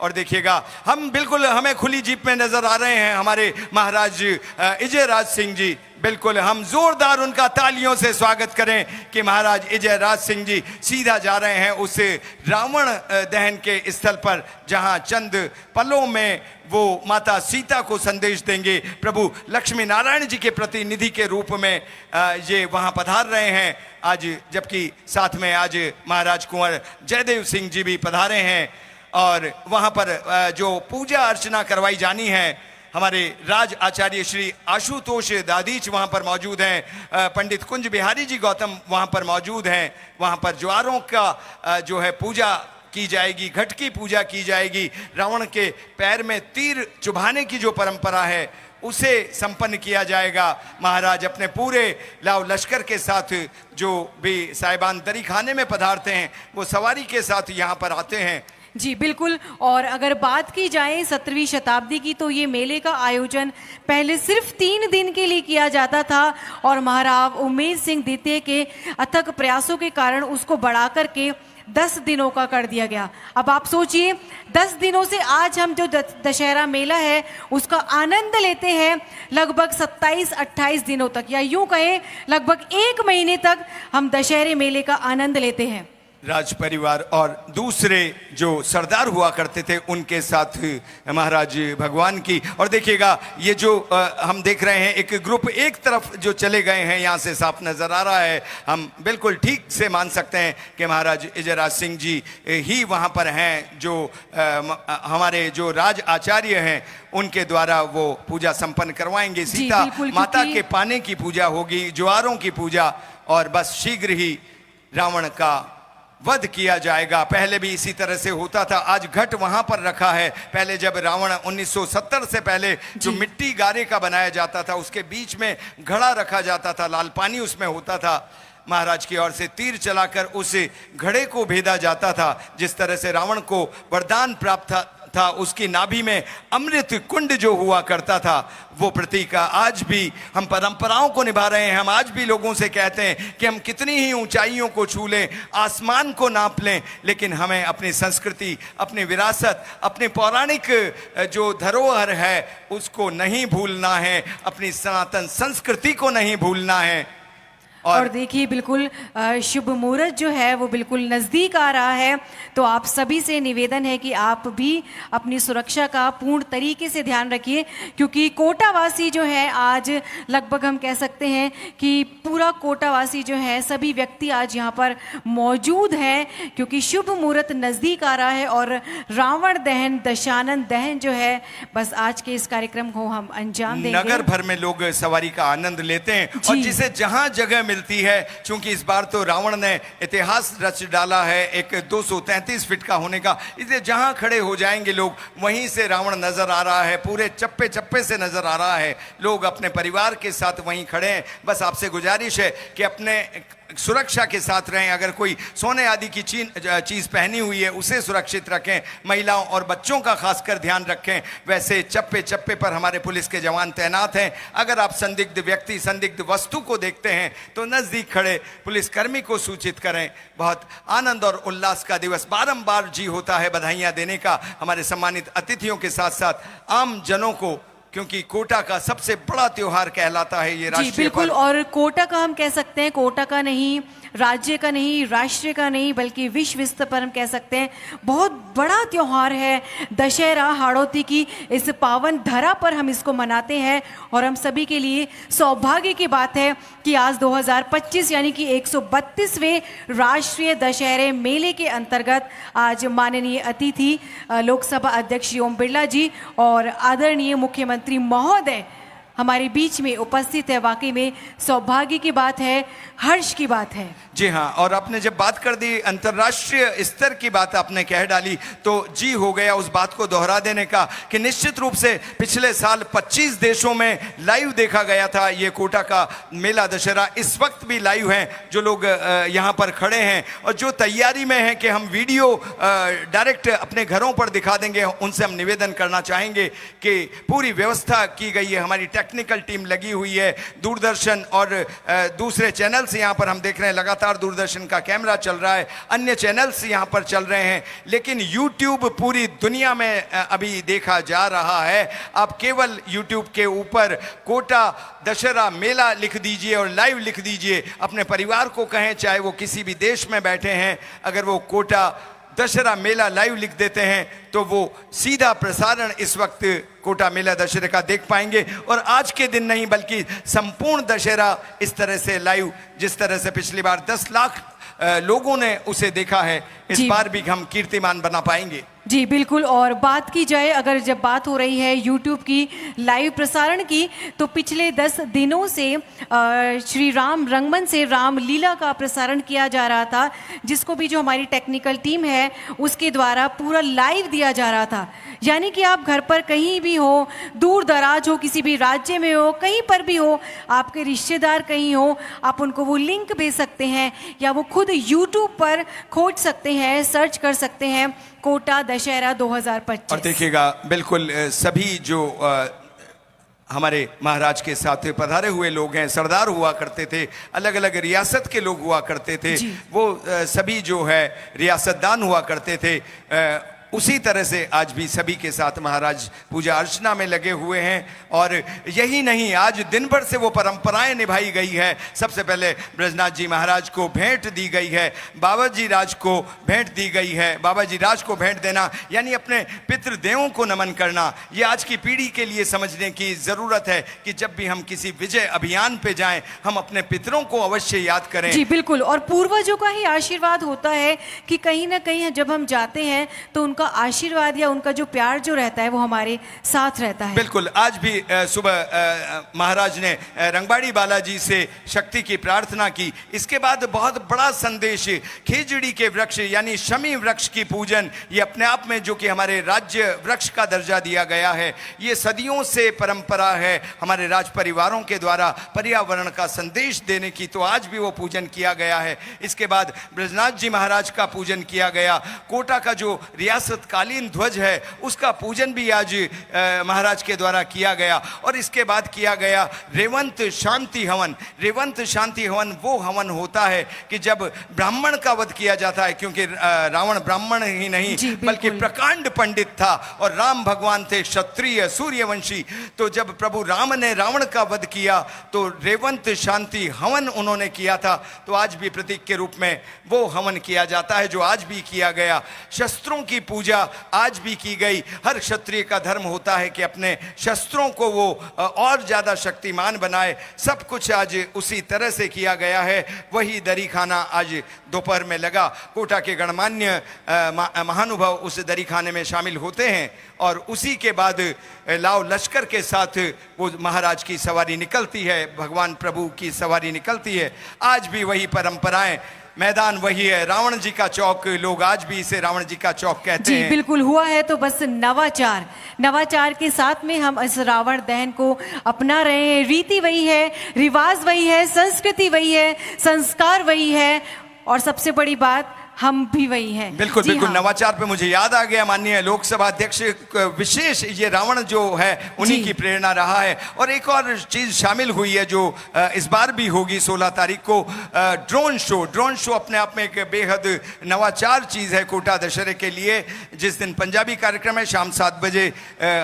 और देखिएगा हम बिल्कुल, हमें खुली जीप में नजर आ रहे हैं हमारे महाराज इजय राज सिंह जी। बिल्कुल हम जोरदार उनका तालियों से स्वागत करें कि महाराज इजय राज सिंह जी सीधा जा रहे हैं उस रावण दहन के स्थल पर जहां चंद पलों में वो माता सीता को संदेश देंगे। प्रभु लक्ष्मी नारायण जी के प्रतिनिधि के रूप में ये वहां पधार रहे हैं आज, जबकि साथ में आज महाराज कुंवर जयदेव सिंह जी भी पधारे हैं। और वहां पर जो पूजा अर्चना करवाई जानी है, हमारे राज आचार्य श्री आशुतोष दादीच वहां पर मौजूद हैं, पंडित कुंज बिहारी जी गौतम वहां पर मौजूद हैं। वहां पर ज्वारों का जो है पूजा की जाएगी, घट की पूजा की जाएगी। रावण के पैर में तीर चुभाने की जो परंपरा है उसे संपन्न किया जाएगा। महाराज अपने पूरे लाव लश्कर के साथ, जो भी साहिबान दरी खाने में पधारते हैं वो सवारी के साथ यहाँ पर आते हैं। जी बिल्कुल। और अगर बात की जाए 17वीं शताब्दी की तो ये मेले का आयोजन पहले सिर्फ 3 दिन के लिए किया जाता था और महाराज उमेश सिंह द्वितीय के अथक प्रयासों के कारण उसको बढ़ा करके 10 दिनों का कर दिया गया। अब आप सोचिए 10 दिनों से आज हम जो दशहरा मेला है उसका आनंद लेते हैं लगभग 27-28 दिनों तक, या यूं कहें लगभग 1 महीने तक हम दशहरे मेले का आनंद लेते हैं। राज परिवार और दूसरे जो सरदार हुआ करते थे उनके साथ महाराज भगवान की। और देखिएगा ये जो हम देख रहे हैं एक ग्रुप एक तरफ जो चले गए हैं, यहाँ से साफ नजर आ रहा है। हम बिल्कुल ठीक से मान सकते हैं कि महाराज इजयराज सिंह जी ही वहाँ पर हैं, जो हमारे जो राज आचार्य हैं उनके द्वारा वो पूजा संपन्न करवाएंगे। सीता माता के पाने की पूजा होगी, ज्वारों की पूजा, और बस शीघ्र ही रावण का वध किया जाएगा। पहले भी इसी तरह से होता था। आज घट वहां पर रखा है। पहले जब रावण 1970 से पहले जो मिट्टी गारे का बनाया जाता था उसके बीच में घड़ा रखा जाता था, लाल पानी उसमें होता था। महाराज की ओर से तीर चलाकर उस घड़े को भेदा जाता था। जिस तरह से रावण को वरदान प्राप्त था उसकी नाभि में अमृत कुंड जो हुआ करता था, वो प्रतीक आज भी हम परंपराओं को निभा रहे हैं। हम आज भी लोगों से कहते हैं कि हम कितनी ही ऊंचाइयों को छू लें, आसमान को नाप लें, लेकिन हमें अपनी संस्कृति, अपनी विरासत, अपनी पौराणिक जो धरोहर है उसको नहीं भूलना है, अपनी सनातन संस्कृति को नहीं भूलना है। और देखिए बिल्कुल शुभ मुहूर्त जो है वो बिल्कुल नज़दीक आ रहा है, तो आप सभी से निवेदन है कि आप भी अपनी सुरक्षा का पूर्ण तरीके से ध्यान रखिए, क्योंकि कोटावासी जो है आज लगभग हम कह सकते हैं कि पूरा कोटावासी जो है सभी व्यक्ति आज यहाँ पर मौजूद हैं, क्योंकि शुभ मुहूर्त नज़दीक आ रहा है और रावण दहन, दशानन दहन जो है बस आज के इस कार्यक्रम को हम अंजाम देंगे। नगर भर में लोग सवारी का आनंद लेते हैं और जिसे जहां जगह मिलती है, क्योंकि इस बार तो रावण ने इतिहास रच डाला है एक 233 फीट का होने का, इसलिए जहां खड़े हो जाएंगे लोग वहीं से रावण नजर आ रहा है, पूरे चप्पे चप्पे से नजर आ रहा है। लोग अपने परिवार के साथ वहीं खड़े हैं। बस आपसे गुजारिश है कि अपने सुरक्षा के साथ रहें। अगर कोई सोने आदि की चीज पहनी हुई है उसे सुरक्षित रखें, महिलाओं और बच्चों का खासकर ध्यान रखें। वैसे चप्पे चप्पे पर हमारे पुलिस के जवान तैनात हैं। अगर आप संदिग्ध व्यक्ति, संदिग्ध वस्तु को देखते हैं तो नजदीक खड़े पुलिसकर्मी को सूचित करें। बहुत आनंद और उल्लास का दिवस बारंबार जी होता है बधाइयां देने का हमारे सम्मानित अतिथियों के साथ साथ आम जनों को, क्योंकि कोटा का सबसे बड़ा त्योहार कहलाता है ये राष्ट्रीय बिल्कुल। पर्व। और कोटा का हम कह सकते हैं, कोटा का नहीं, राज्य का नहीं, राष्ट्र का नहीं, बल्कि विश्व स्तर पर हम कह सकते हैं बहुत बड़ा त्योहार है दशहरा। हाड़ौती की इस पावन धरा पर हम इसको मनाते हैं और हम सभी के लिए सौभाग्य की बात है कि आज 2025 यानी कि 132वें राष्ट्रीय दशहरे मेले के अंतर्गत आज माननीय अतिथि लोकसभा अध्यक्ष श्री ओम बिरला जी और आदरणीय मुख्यमंत्री महोदय हमारे बीच में उपस्थित है। वाकई में सौभाग्य की बात है, हर्ष की बात है। जी हाँ, और आपने जब बात कर दी अंतर्राष्ट्रीय स्तर की बात आपने कह डाली तो जी हो गया उस बात को दोहरा देने का कि निश्चित रूप से पिछले साल 25 देशों में लाइव देखा गया था ये कोटा का मेला दशहरा। इस वक्त भी लाइव हैं जो लोग यहाँ पर खड़े हैं और जो तैयारी में हैं कि हम वीडियो डायरेक्ट अपने घरों पर दिखा देंगे। उनसे हम निवेदन करना चाहेंगे कि पूरी व्यवस्था की गई है, हमारी टेक्निकल टीम लगी हुई है, दूरदर्शन और दूसरे चैनल्स यहाँ पर हम देख रहे हैं, लगातार दूरदर्शन का कैमरा चल रहा है, अन्य चैनल्स यहाँ पर चल रहे हैं, लेकिन YouTube पूरी दुनिया में अभी देखा जा रहा है। आप केवल YouTube के ऊपर कोटा दशहरा मेला लिख दीजिए और लाइव लिख दीजिए। अपने परिवार को कहें, चाहे वो किसी भी देश में बैठे हैं, अगर वो कोटा दशहरा मेला लाइव लिख देते हैं तो वो सीधा प्रसारण इस वक्त कोटा मेला दशहरे का देख पाएंगे। और आज के दिन नहीं बल्कि संपूर्ण दशहरा इस तरह से लाइव, जिस तरह से पिछली बार 10 लाख लोगों ने उसे देखा है, इस बार भी हम कीर्तिमान बना पाएंगे। जी बिल्कुल। और बात की जाए, अगर जब बात हो रही है YouTube की लाइव प्रसारण की, तो पिछले 10 दिनों से श्री राम रंगमंच से रामलीला का प्रसारण किया जा रहा था, जिसको भी जो हमारी टेक्निकल टीम है उसके द्वारा पूरा लाइव दिया जा रहा था। यानी कि आप घर पर कहीं भी हो, दूर दराज हो, किसी भी राज्य में हो, कहीं पर भी हो, आपके रिश्तेदार कहीं हो, आप उनको वो लिंक भेज सकते हैं या वो खुद YouTube पर खोज सकते हैं, सर्च कर सकते हैं कोटा दशहरा 2025। और देखिएगा बिल्कुल सभी जो हमारे महाराज के साथ पधारे हुए लोग हैं, सरदार हुआ करते थे, अलग अलग रियासत के लोग हुआ करते थे, वो सभी जो है रियासतदान हुआ करते थे। उसी तरह से आज भी सभी के साथ महाराज पूजा अर्चना में लगे हुए हैं। और यही नहीं, आज दिन भर से वो परंपराएं निभाई गई है। सबसे पहले ब्रजनाथ जी महाराज को भेंट दी गई है, बाबा जी राज को भेंट दी गई है। बाबा जी राज को भेंट देना यानी अपने पितृदेवों को नमन करना। ये आज की पीढ़ी के लिए समझने की ज़रूरत है कि जब भी हम किसी विजय अभियान पे जाएं, हम अपने पितरों को अवश्य याद करें। जी बिल्कुल। और पूर्वजों का ही आशीर्वाद होता है कि कहीं ना कहीं जब हम जाते हैं तो उनको उनका आशीर्वाद या उनका जो प्यार जो रहता है वो हमारे साथ रहता है। बिल्कुल, आज भी सुबह महाराज ने रंगबाड़ी बालाजी से शक्ति की प्रार्थना की। इसके बाद बहुत बड़ा संदेश खेजड़ी के वृक्ष यानी शमी वृक्ष की पूजन, ये अपने आप में जो कि हमारे राज्य वृक्ष का दर्जा दिया गया है, ये सदियों से परंपरा है हमारे राज परिवारों के द्वारा पर्यावरण का संदेश देने की, तो आज भी वो पूजन किया गया है। इसके बाद ब्रजनाथ जी महाराज का पूजन किया गया। कोटा का जो रियासत कालीन ध्वज है उसका पूजन भी आज महाराज के द्वारा किया गया। और इसके बाद किया गया रेवंत शांति हवन। रेवंत शांति हवन वो हवन होता है कि जब ब्राह्मण का वध किया जाता है, क्योंकि रावण ब्राह्मण ही नहीं बल्कि प्रकांड पंडित था और राम भगवान थे क्षत्रिय सूर्यवंशी। तो जब प्रभु राम ने रावण का वध किया तो रेवंत शांति हवन उन्होंने किया था। तो आज भी प्रतीक के रूप में वो हवन किया जाता है जो आज भी किया गया। शस्त्रों की पूजा आज भी की गई। हर क्षत्रिय का धर्म होता है कि अपने शस्त्रों को वो और ज्यादा शक्तिमान बनाए। सब कुछ आज उसी तरह से किया गया है। वही दरी खाना आज दोपहर में लगा। कोटा के गणमान्य महानुभाव उस दरी खाने में शामिल होते हैं और उसी के बाद लाव लश्कर के साथ वो महाराज की सवारी निकलती है, भगवान प्रभु की सवारी निकलती है। आज भी वही परंपराएं, मैदान वही है। रावण जी का चौक, लोग आज भी इसे रावण जी का चौक कहते हैं। बिल्कुल हुआ है। तो बस नवाचार के साथ में हम इस रावण दहन को अपना रहे हैं। रीति वही है, रिवाज वही है, संस्कृति वही है, संस्कार वही है और सबसे बड़ी बात हम भी वही हैं। बिल्कुल बिल्कुल। हाँ। नवाचार पे मुझे याद आ गया, माननीय लोकसभा अध्यक्ष विशेष ये रावण जो है उन्हीं की प्रेरणा रहा है। और एक और चीज शामिल हुई है जो इस बार भी होगी 16 तारीख को, ड्रोन शो। ड्रोन शो अपने आप में एक बेहद नवाचार चीज है कोटा दशहरे के लिए। जिस दिन पंजाबी कार्यक्रम है, शाम 7 बजे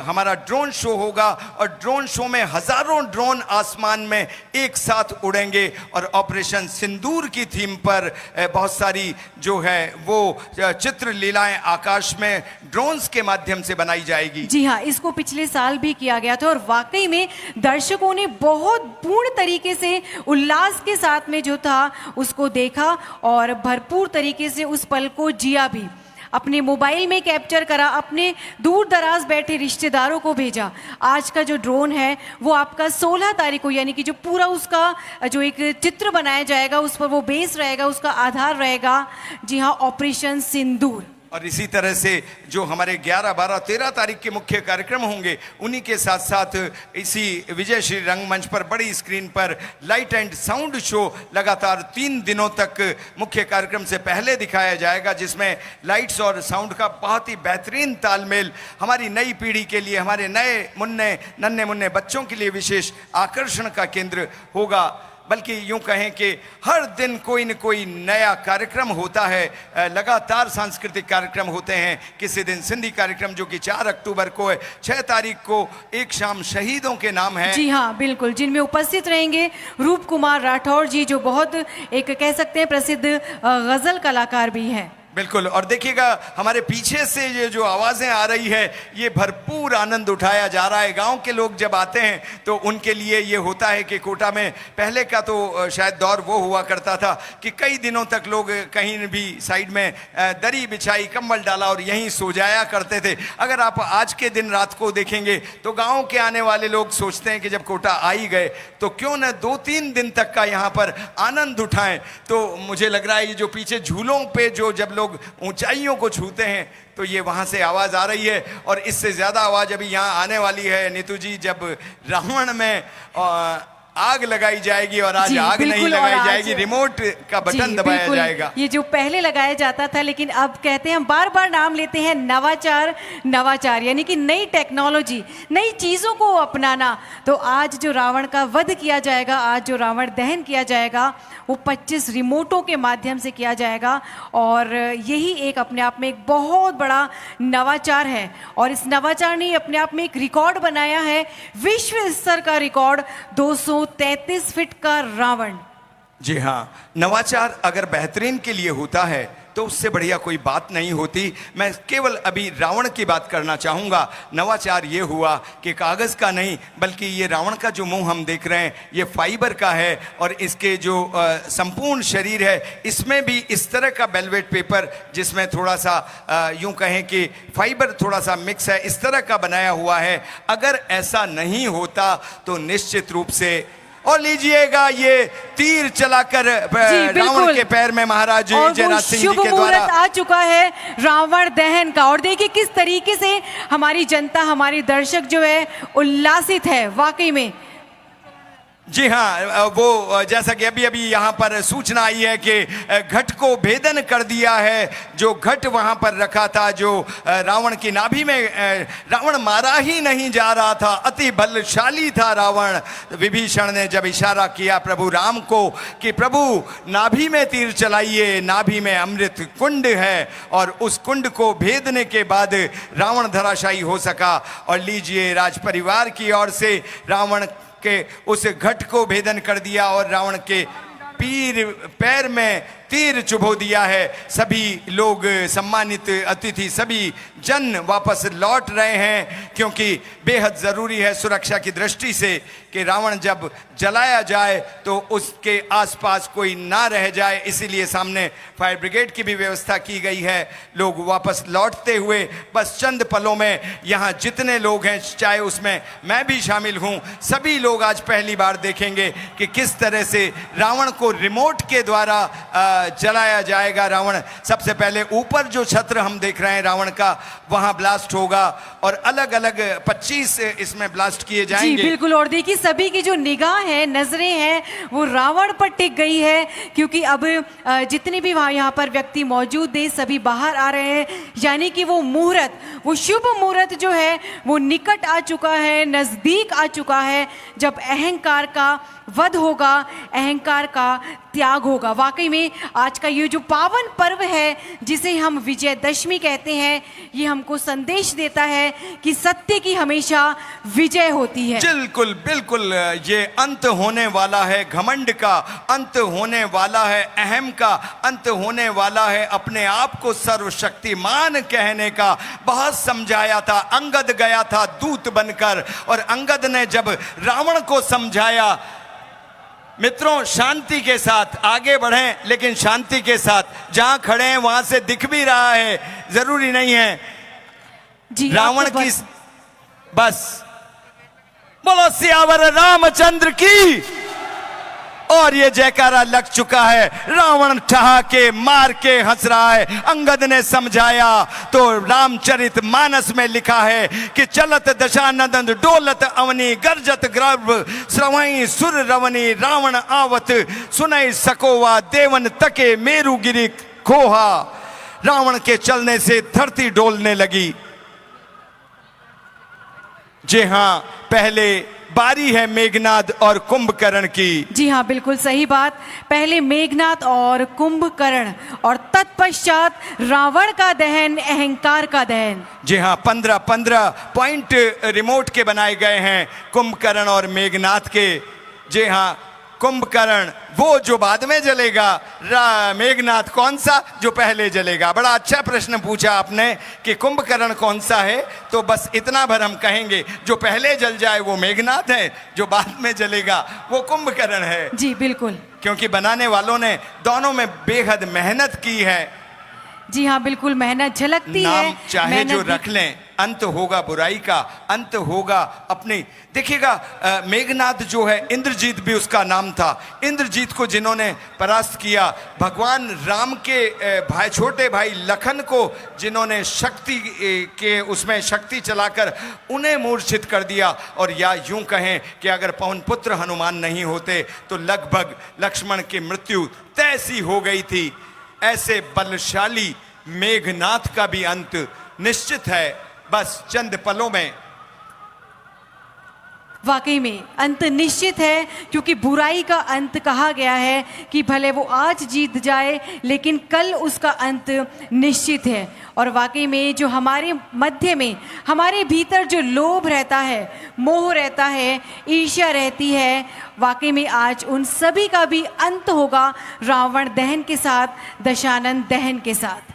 हमारा ड्रोन शो होगा और ड्रोन शो में हजारों ड्रोन आसमान में एक साथ उड़ेंगे और ऑपरेशन सिंदूर की थीम पर बहुत सारी जो है वो चित्र लीलाएं आकाश में ड्रोन्स के माध्यम से बनाई जाएगी। जी हाँ, इसको पिछले साल भी किया गया था और वाकई में दर्शकों ने बहुत पूर्ण तरीके से उल्लास के साथ में जो था उसको देखा और भरपूर तरीके से उस पल को जिया भी। अपने मोबाइल में कैप्चर करा, अपने दूर दराज बैठे रिश्तेदारों को भेजा। आज का जो ड्रोन है वो आपका 16 तारीख को, यानी कि जो पूरा उसका जो एक चित्र बनाया जाएगा उस पर वो बेस रहेगा, उसका आधार रहेगा। जी हाँ, ऑपरेशन सिंदूर। और इसी तरह से जो हमारे 11, 12, 13 तारीख के मुख्य कार्यक्रम होंगे, उन्हीं के साथ साथ इसी विजय श्री रंगमंच पर बड़ी स्क्रीन पर लाइट एंड साउंड शो लगातार 3 दिनों तक मुख्य कार्यक्रम से पहले दिखाया जाएगा, जिसमें लाइट्स और साउंड का बहुत ही बेहतरीन तालमेल हमारी नई पीढ़ी के लिए, हमारे नन्हे मुन्ने बच्चों के लिए विशेष आकर्षण का केंद्र होगा। बल्कि यूं कहें कि हर दिन कोई न कोई नया कार्यक्रम होता है। लगातार सांस्कृतिक कार्यक्रम होते हैं। किसी दिन सिंधी कार्यक्रम जो कि 4 अक्टूबर को है, 6 तारीख को एक शाम शहीदों के नाम है। जी हाँ बिल्कुल, जिनमें उपस्थित रहेंगे रूप कुमार राठौर जी, जो बहुत एक कह सकते हैं प्रसिद्ध गजल कलाकार भी हैं। बिल्कुल। और देखिएगा हमारे पीछे से ये जो आवाजें आ रही है, ये भरपूर आनंद उठाया जा रहा है। गांव के लोग जब आते हैं तो उनके लिए ये होता है कि कोटा में पहले का तो शायद दौर वो हुआ करता था कि कई दिनों तक लोग कहीं भी साइड में दरी बिछाई, कंबल डाला और यहीं सो जाया करते थे। अगर आप आज के दिन रात को देखेंगे तो गांव के आने वाले लोग सोचते हैं कि जब कोटा आ ही गए तो क्यों न 2-3 दिन तक का यहाँ पर आनंद उठाएं। तो मुझे लग रहा है ये जो पीछे झूलों पे जो जब लोग ऊंचाइयों को छूते हैं तो ये वहां से आवाज आ रही है। और इससे ज्यादा आवाज अभी यहाँ आने वाली है नीतू जी, जब रावण में आग लगाई जाएगी और आज आग नहीं लगाई जाएगी, रिमोट का बटन दबाया जाएगा। ये जो पहले लगाया जाता था, लेकिन अब कहते हैं, हम बार बार नाम लेते हैं नवाचार, यानी कि नई टेक्नोलॉजी, नई चीजों को अपनाना। तो आज जो रावण का वध किया जाएगा, आज जो रावण दहन किया जाएगा, वो 25 रिमोटों के माध्यम से किया जाएगा और यही एक अपने आप में एक बहुत बड़ा नवाचार है। और इस नवाचार ने अपने आप में एक रिकॉर्ड बनाया है, विश्व स्तर का रिकॉर्ड, 233 फीट का रावण। जी हाँ, नवाचार अगर बेहतरीन के लिए होता है तो उससे बढ़िया कोई बात नहीं होती। मैं केवल अभी रावण की बात करना चाहूँगा। नवाचार ये हुआ कि कागज़ का नहीं, बल्कि ये रावण का जो मुंह हम देख रहे हैं ये फाइबर का है, और इसके जो संपूर्ण शरीर है इसमें भी इस तरह का वेलवेट पेपर, जिसमें थोड़ा सा यूं कहें कि फाइबर थोड़ा सा मिक्स है, इस तरह का बनाया हुआ है। अगर ऐसा नहीं होता तो निश्चित रूप से, और लीजिएगा ये तीर चलाकर रावण के पैर में महाराज जयराज सिंह जी शुभ के मुहूर्त द्वारा आ चुका है रावण दहन का। और देखिए किस तरीके से हमारी जनता, हमारे दर्शक जो है उल्लासित है वाकई में। जी हाँ, वो जैसा कि अभी अभी यहाँ पर सूचना आई है कि घट को भेदन कर दिया है। जो घट वहाँ पर रखा था, जो रावण की नाभि में, रावण मारा ही नहीं जा रहा था, अति बलशाली था रावण। विभीषण ने जब इशारा किया प्रभु राम को कि प्रभु नाभि में तीर चलाइए, नाभि में अमृत कुंड है, और उस कुंड को भेदने के बाद रावण धराशायी हो सका। और लीजिए राज परिवार की ओर से रावण के उस घट को भेदन कर दिया और रावण के पैर में तीर चुभो दिया है। सभी लोग, सम्मानित अतिथि, सभी जन वापस लौट रहे हैं, क्योंकि बेहद ज़रूरी है सुरक्षा की दृष्टि से कि रावण जब जलाया जाए तो उसके आसपास कोई ना रह जाए। इसीलिए सामने फायर ब्रिगेड की भी व्यवस्था की गई है। लोग वापस लौटते हुए बस चंद पलों में, यहाँ जितने लोग हैं, चाहे उसमें मैं भी शामिल हूँ, सभी लोग आज पहली बार देखेंगे कि किस तरह से रावण को रिमोट के द्वारा जलाया जाएगा। रावण सबसे पहले ऊपर जो छत्र हम देख रहे हैं रावण का, वहां ब्लास्ट होगा, और अलग अलग 25 इसमें ब्लास्ट किए जाएंगे। जी बिल्कुल। और देखिए सभी की जो निगाह है, नजरें हैं, वो रावण पर टिक गई है, क्योंकि अब जितने भी वहां यहाँ पर व्यक्ति मौजूद हैं सभी बाहर आ रहे हैं। यानी कि वो मुहूर्त, वो शुभ मुहूर्त जो है वो निकट आ चुका है, नजदीक आ चुका है, जब अहंकार का वध होगा, अहंकार का त्याग होगा। वाकई में आज का ये जो पावन पर्व है, जिसे हम विजयदशमी कहते हैं, ये हमको संदेश देता है कि सत्य की हमेशा विजय होती है। बिल्कुल बिल्कुल, ये अंत होने वाला है घमंड का, अंत होने वाला है अहम का, अंत होने वाला है अपने आप को सर्वशक्तिमान कहने का। बहुत समझाया था, अंगद गया था दूत बनकर, और अंगद ने जब रावण को समझाया, मित्रों शांति के साथ आगे बढ़ें, लेकिन शांति के साथ। जहां खड़े हैं वहां से दिख भी रहा है, जरूरी नहीं है जी रावण की। बस बोलो सियावर रामचंद्र की। और ये जयकारा लग चुका है। रावण ठहाके मार के हंस रहा है। अंगद ने समझाया तो रामचरित मानस में लिखा है कि चलत दशानंद डोलत अवनी गर्जत गर्भ श्रवई सुर रवनी रावण आवत सुनई सकोवा देवन तके मेरु गिरी खोहा। रावण के चलने से धरती डोलने लगी। जी हां, पहले बारी है मेघनाद और कुंभकर्ण की। जी हाँ, बिल्कुल सही बात। पहले मेघनाद और कुंभकर्ण, और तत्पश्चात रावण का दहन, अहंकार का दहन। जी हाँ, 15 पॉइंट रिमोट के बनाए गए हैं कुंभकर्ण और मेघनाद के। जी हाँ, कुंभकर्ण वो जो बाद में जलेगा, मेघनाद कौन सा जो पहले जलेगा। बड़ा अच्छा प्रश्न पूछा आपने कि कुंभकर्ण कौन सा है, तो बस इतना भर हम कहेंगे जो पहले जल जाए वो मेघनाद है, जो बाद में जलेगा वो कुंभकर्ण है। जी बिल्कुल, क्योंकि बनाने वालों ने दोनों में बेहद मेहनत की है। जी हाँ बिल्कुल, मेहनत झलकती है। नाम चाहे जो रख लें, अंत होगा बुराई का, अंत होगा अपनी। देखिएगा मेघनाद जो है, इंद्रजीत भी उसका नाम था। इंद्रजीत को जिन्होंने परास्त किया, भगवान राम के भाई, छोटे भाई लखन को जिन्होंने शक्ति के उसमें शक्ति चलाकर उन्हें मूर्छित कर दिया। और या यूं कहें कि अगर पवन पुत्र हनुमान नहीं होते तो लगभग लक्ष्मण की मृत्यु तय सी हो गई थी। ऐसे बलशाली मेघनाद का भी अंत निश्चित है। बस चंद पलों में वाकई में अंत निश्चित है, क्योंकि बुराई का अंत कहा गया है कि भले वो आज जीत जाए लेकिन कल उसका अंत निश्चित है। और वाकई में जो हमारे मध्य में, हमारे भीतर जो लोभ रहता है, मोह रहता है, ईर्ष्या रहती है, वाकई में आज उन सभी का भी अंत होगा रावण दहन के साथ, दशानन दहन के साथ।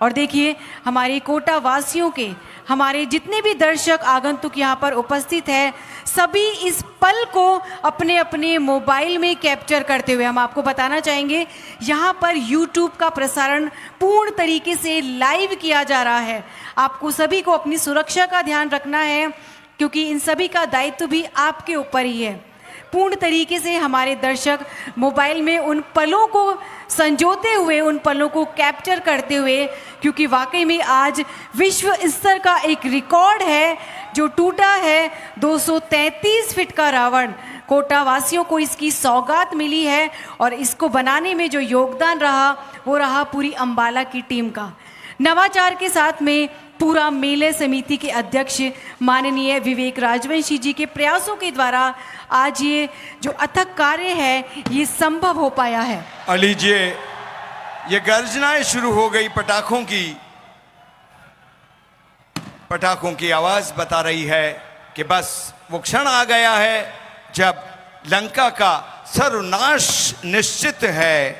और देखिए हमारे कोटा वासियों के, हमारे जितने भी दर्शक आगंतुक यहाँ पर उपस्थित है, सभी इस पल को अपने अपने मोबाइल में कैप्चर करते हुए, हम आपको बताना चाहेंगे यहाँ पर YouTube का प्रसारण पूर्ण तरीके से लाइव किया जा रहा है। आपको सभी को अपनी सुरक्षा का ध्यान रखना है, क्योंकि इन सभी का दायित्व भी आपके ऊपर ही है। पूर्ण तरीके से हमारे दर्शक मोबाइल में उन पलों को संजोते हुए, उन पलों को कैप्चर करते हुए, क्योंकि वाकई में आज विश्व स्तर का एक रिकॉर्ड है जो टूटा है। 233 फीट का रावण, कोटा वासियों को इसकी सौगात मिली है और इसको बनाने में जो योगदान रहा वो रहा पूरी अंबाला की टीम का। नवाचार के साथ में पूरा मेले समिति के अध्यक्ष माननीय विवेक राजवंशी जी के प्रयासों के द्वारा आज ये जो अथक कार्य है ये संभव हो पाया है। और लीजिए ये गर्जनाएं शुरू हो गई पटाखों की आवाज बता रही है कि बस वो क्षण आ गया है जब लंका का सर्वनाश निश्चित है,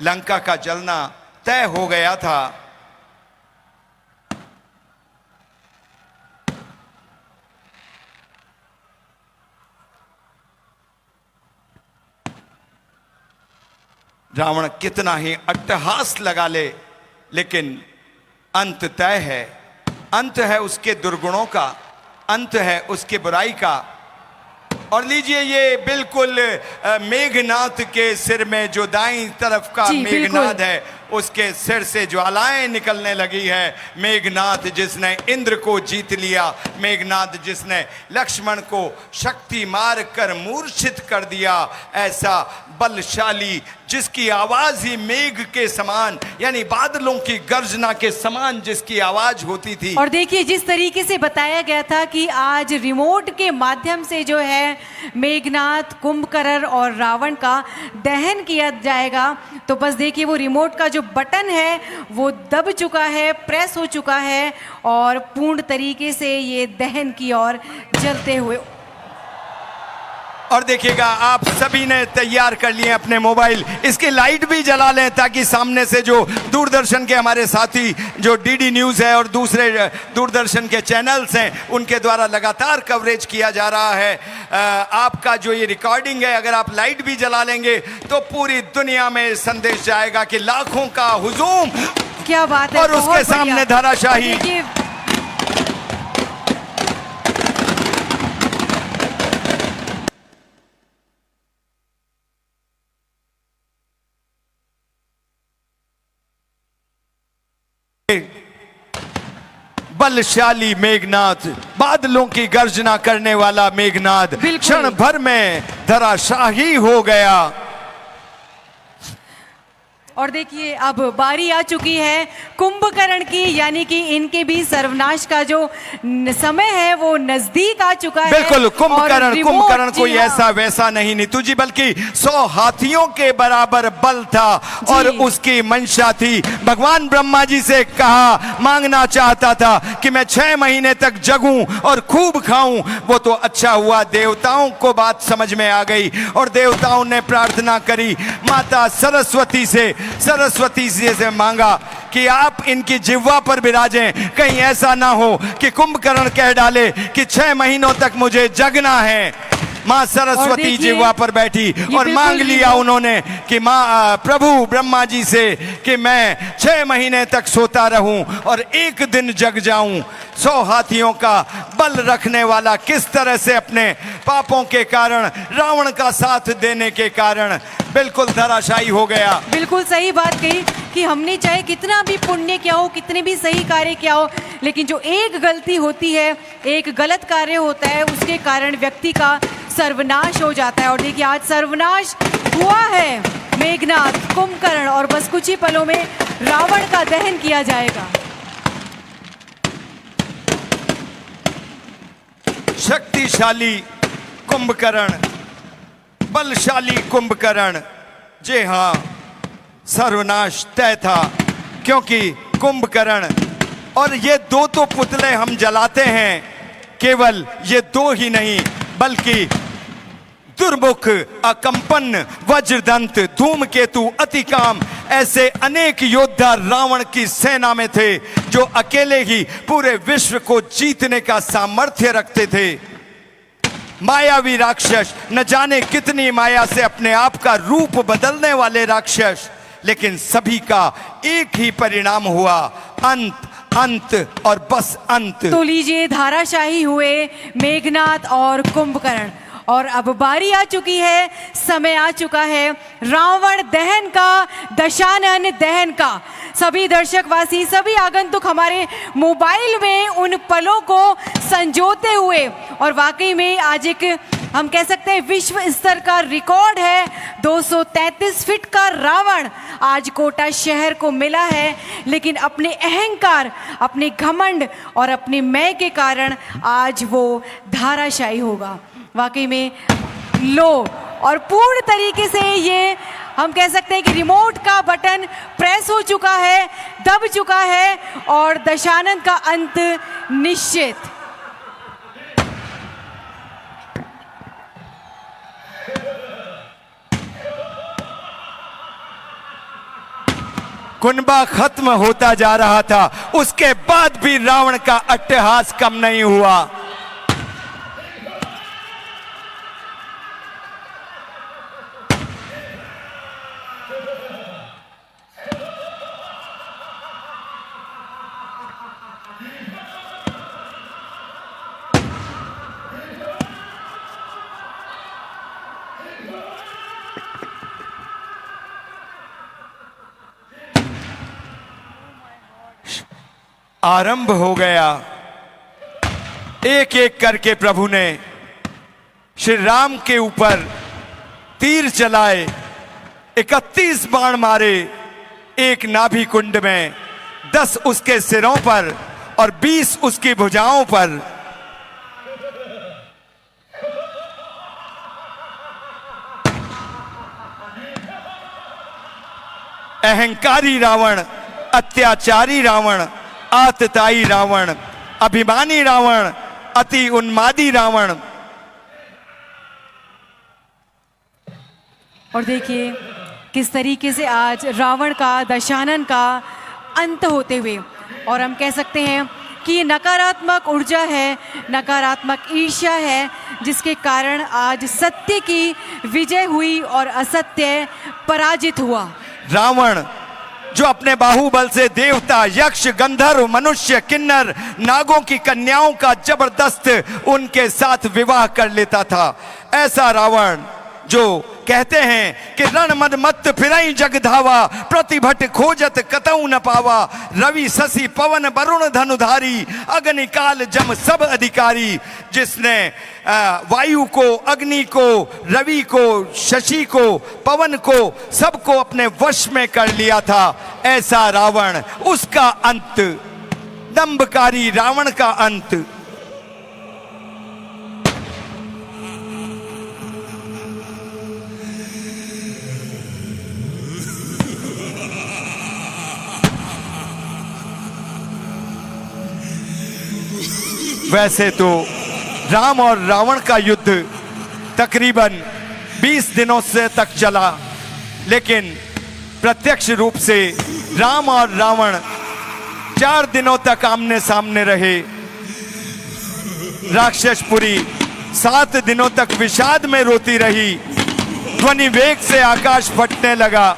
लंका का जलना तय हो गया था। रावण कितना ही अट्टहास लगा ले, लेकिन अंत तय है। अंत है उसके दुर्गुणों का, अंत है उसके बुराई का। और लीजिए ये बिल्कुल मेघनाथ के सिर में जो दाईं तरफ का मेघनाथ है, उसके सिर से ज्वालाएं निकलने लगी है। मेघनाथ जिसने इंद्र को जीत लिया, मेघनाथ जिसने लक्ष्मण को शक्ति मार कर मूर्छित कर दिया, ऐसा बलशाली जिसकी आवाज ही मेघ के समान, यानी बादलों की गर्जना के समान जिसकी आवाज होती थी। और देखिए जिस तरीके से बताया गया था कि आज रिमोट के माध्यम से जो है मेघनाथ, कुंभकर्ण और रावण का दहन किया जाएगा, तो बस देखिए वो रिमोट का जो बटन है वो दब चुका है, प्रेस हो चुका है और पूर्ण तरीके से ये दहन की ओर जलते हुए। और देखिएगा आप सभी ने तैयार कर लिए अपने मोबाइल, इसकी लाइट भी जला लें ताकि सामने से जो दूरदर्शन के हमारे साथी जो डीडी न्यूज़ है और दूसरे दूरदर्शन के चैनल्स हैं उनके द्वारा लगातार कवरेज किया जा रहा है। आपका जो ये रिकॉर्डिंग है, अगर आप लाइट भी जला लेंगे तो पूरी दुनिया में संदेश जाएगा कि लाखों का हुजूम, क्या बात है, और उसके सामने धराशाही। बलशाली मेघनाथ, बादलों की गर्जना करने वाला मेघनाथ क्षण भर में धराशाही हो गया। और देखिए अब बारी आ चुकी है कुंभकर्ण की, यानी कि इनके भी सर्वनाश का जो समय है वो नजदीक आ चुका है। बिल्कुल, कुंभकर्ण कोई ऐसा वैसा नहीं नीतू जी, बल्कि 100 हाथियों के बराबर बल था और उसकी मंशा थी। भगवान ब्रह्मा जी से कहा, मांगना चाहता था कि मैं 6 महीने तक जगूं और खूब खाऊं। वो तो अच्छा हुआ, देवताओं को बात समझ में आ गई और देवताओं ने प्रार्थना करी माता सरस्वती से मांगा कि आप इनकी जिह्वा पर विराजें, कहीं ऐसा ना हो कि कुंभकर्ण कह डाले कि 6 महीनों तक मुझे जगना है। माँ सरस्वती जिह्वा पर बैठी और मांग लिया उन्होंने कि माँ प्रभु ब्रह्मा जी से कि मैं 6 महीने तक सोता रहूं और एक दिन जग जाऊं। 100 हाथियों का बल रखने वाला किस तरह से अपने पापों के कारण, रावण का साथ देने के कारण बिल्कुल धराशायी हो गया। बिल्कुल सही बात कही कि हमने चाहे कितना भी पुण्य किया हो, कितने भी सही कार्य किया हो, लेकिन जो एक गलती होती है, एक गलत कार्य होता है, उसके कारण व्यक्ति का सर्वनाश हो जाता है। और देखिए आज सर्वनाश हुआ है मेघनाथ, कुंभकर्ण, और बस कुछ ही पलों में रावण का दहन किया जाएगा। शक्तिशाली कुंभकर्ण, बलशाली कुंभकर्ण, जी हाँ, सर्वनाश तय था, क्योंकि कुंभकर्ण और ये दो तो पुतले हम जलाते हैं, केवल ये दो ही नहीं बल्कि दुर्मुख, अकंपन, वज्रदंत, धूमकेतु, अतिकाम, ऐसे अनेक योद्धा रावण की सेना में थे जो अकेले ही पूरे विश्व को जीतने का सामर्थ्य रखते थे। मायावी राक्षस, न जाने कितनी माया से अपने आप का रूप बदलने वाले राक्षस, लेकिन सभी का एक ही परिणाम हुआ, अंत, अंत और बस अंत। तो लीजिए, धाराशाही हुए मेघनाद और कुंभकर्ण, और अब बारी आ चुकी है, समय आ चुका है रावण दहन का, दशानन दहन का। सभी दर्शकवासी, सभी आगंतुक हमारे मोबाइल में उन पलों को संजोते हुए, और वाकई में आज एक हम कह सकते हैं विश्व स्तर का रिकॉर्ड है, 233 फीट का रावण आज कोटा शहर को मिला है, लेकिन अपने अहंकार, अपने घमंड और अपने मैं के कारण आज वो धाराशाही होगा। वाकई में लो, और पूर्ण तरीके से ये हम कह सकते हैं कि रिमोट का बटन प्रेस हो चुका है, दब चुका है, और दशानन का अंत निश्चित। कुनबा खत्म होता जा रहा था, उसके बाद भी रावण का अट्टहास कम नहीं हुआ। आरंभ हो गया। एक एक करके प्रभु ने श्री राम के ऊपर तीर चलाए, 31 बाण मारे, एक नाभि कुंड में, 10 उसके सिरों पर और 20 उसकी भुजाओं पर। अहंकारी रावण, अत्याचारी रावण, आतताई रावण, अभिमानी रावण, अति उन्मादी रावण। और देखिए किस तरीके से आज रावण का, दशानन का अंत होते हुए, और हम कह सकते हैं कि ये नकारात्मक ऊर्जा है, नकारात्मक ईर्ष्या है, जिसके कारण आज सत्य की विजय हुई और असत्य पराजित हुआ। रावण जो अपने बाहुबल से देवता, यक्ष, गंधर्व, मनुष्य, किन्नर, नागों की कन्याओं का जबरदस्त उनके साथ विवाह कर लेता था, ऐसा रावण जो कहते हैं कि रण मद मत फिरई जग धावा, प्रतिभट खोजत कतऊ न पावा, रवि शशि पवन वरुण धनुधारी, अग्नि काल जम सब अधिकारी। जिसने वायु को, अग्नि को, रवि को, शशि को, पवन को, सबको अपने वश में कर लिया था, ऐसा रावण, उसका अंत, दंभकारी रावण का अंत। वैसे तो राम और रावण का युद्ध तकरीबन 20 दिनों से तक चला, लेकिन प्रत्यक्ष रूप से राम और रावण 4 दिनों तक आमने सामने रहे। राक्षसपुरी 7 दिनों तक विषाद में रोती रही, ध्वनि वेग से आकाश फटने लगा।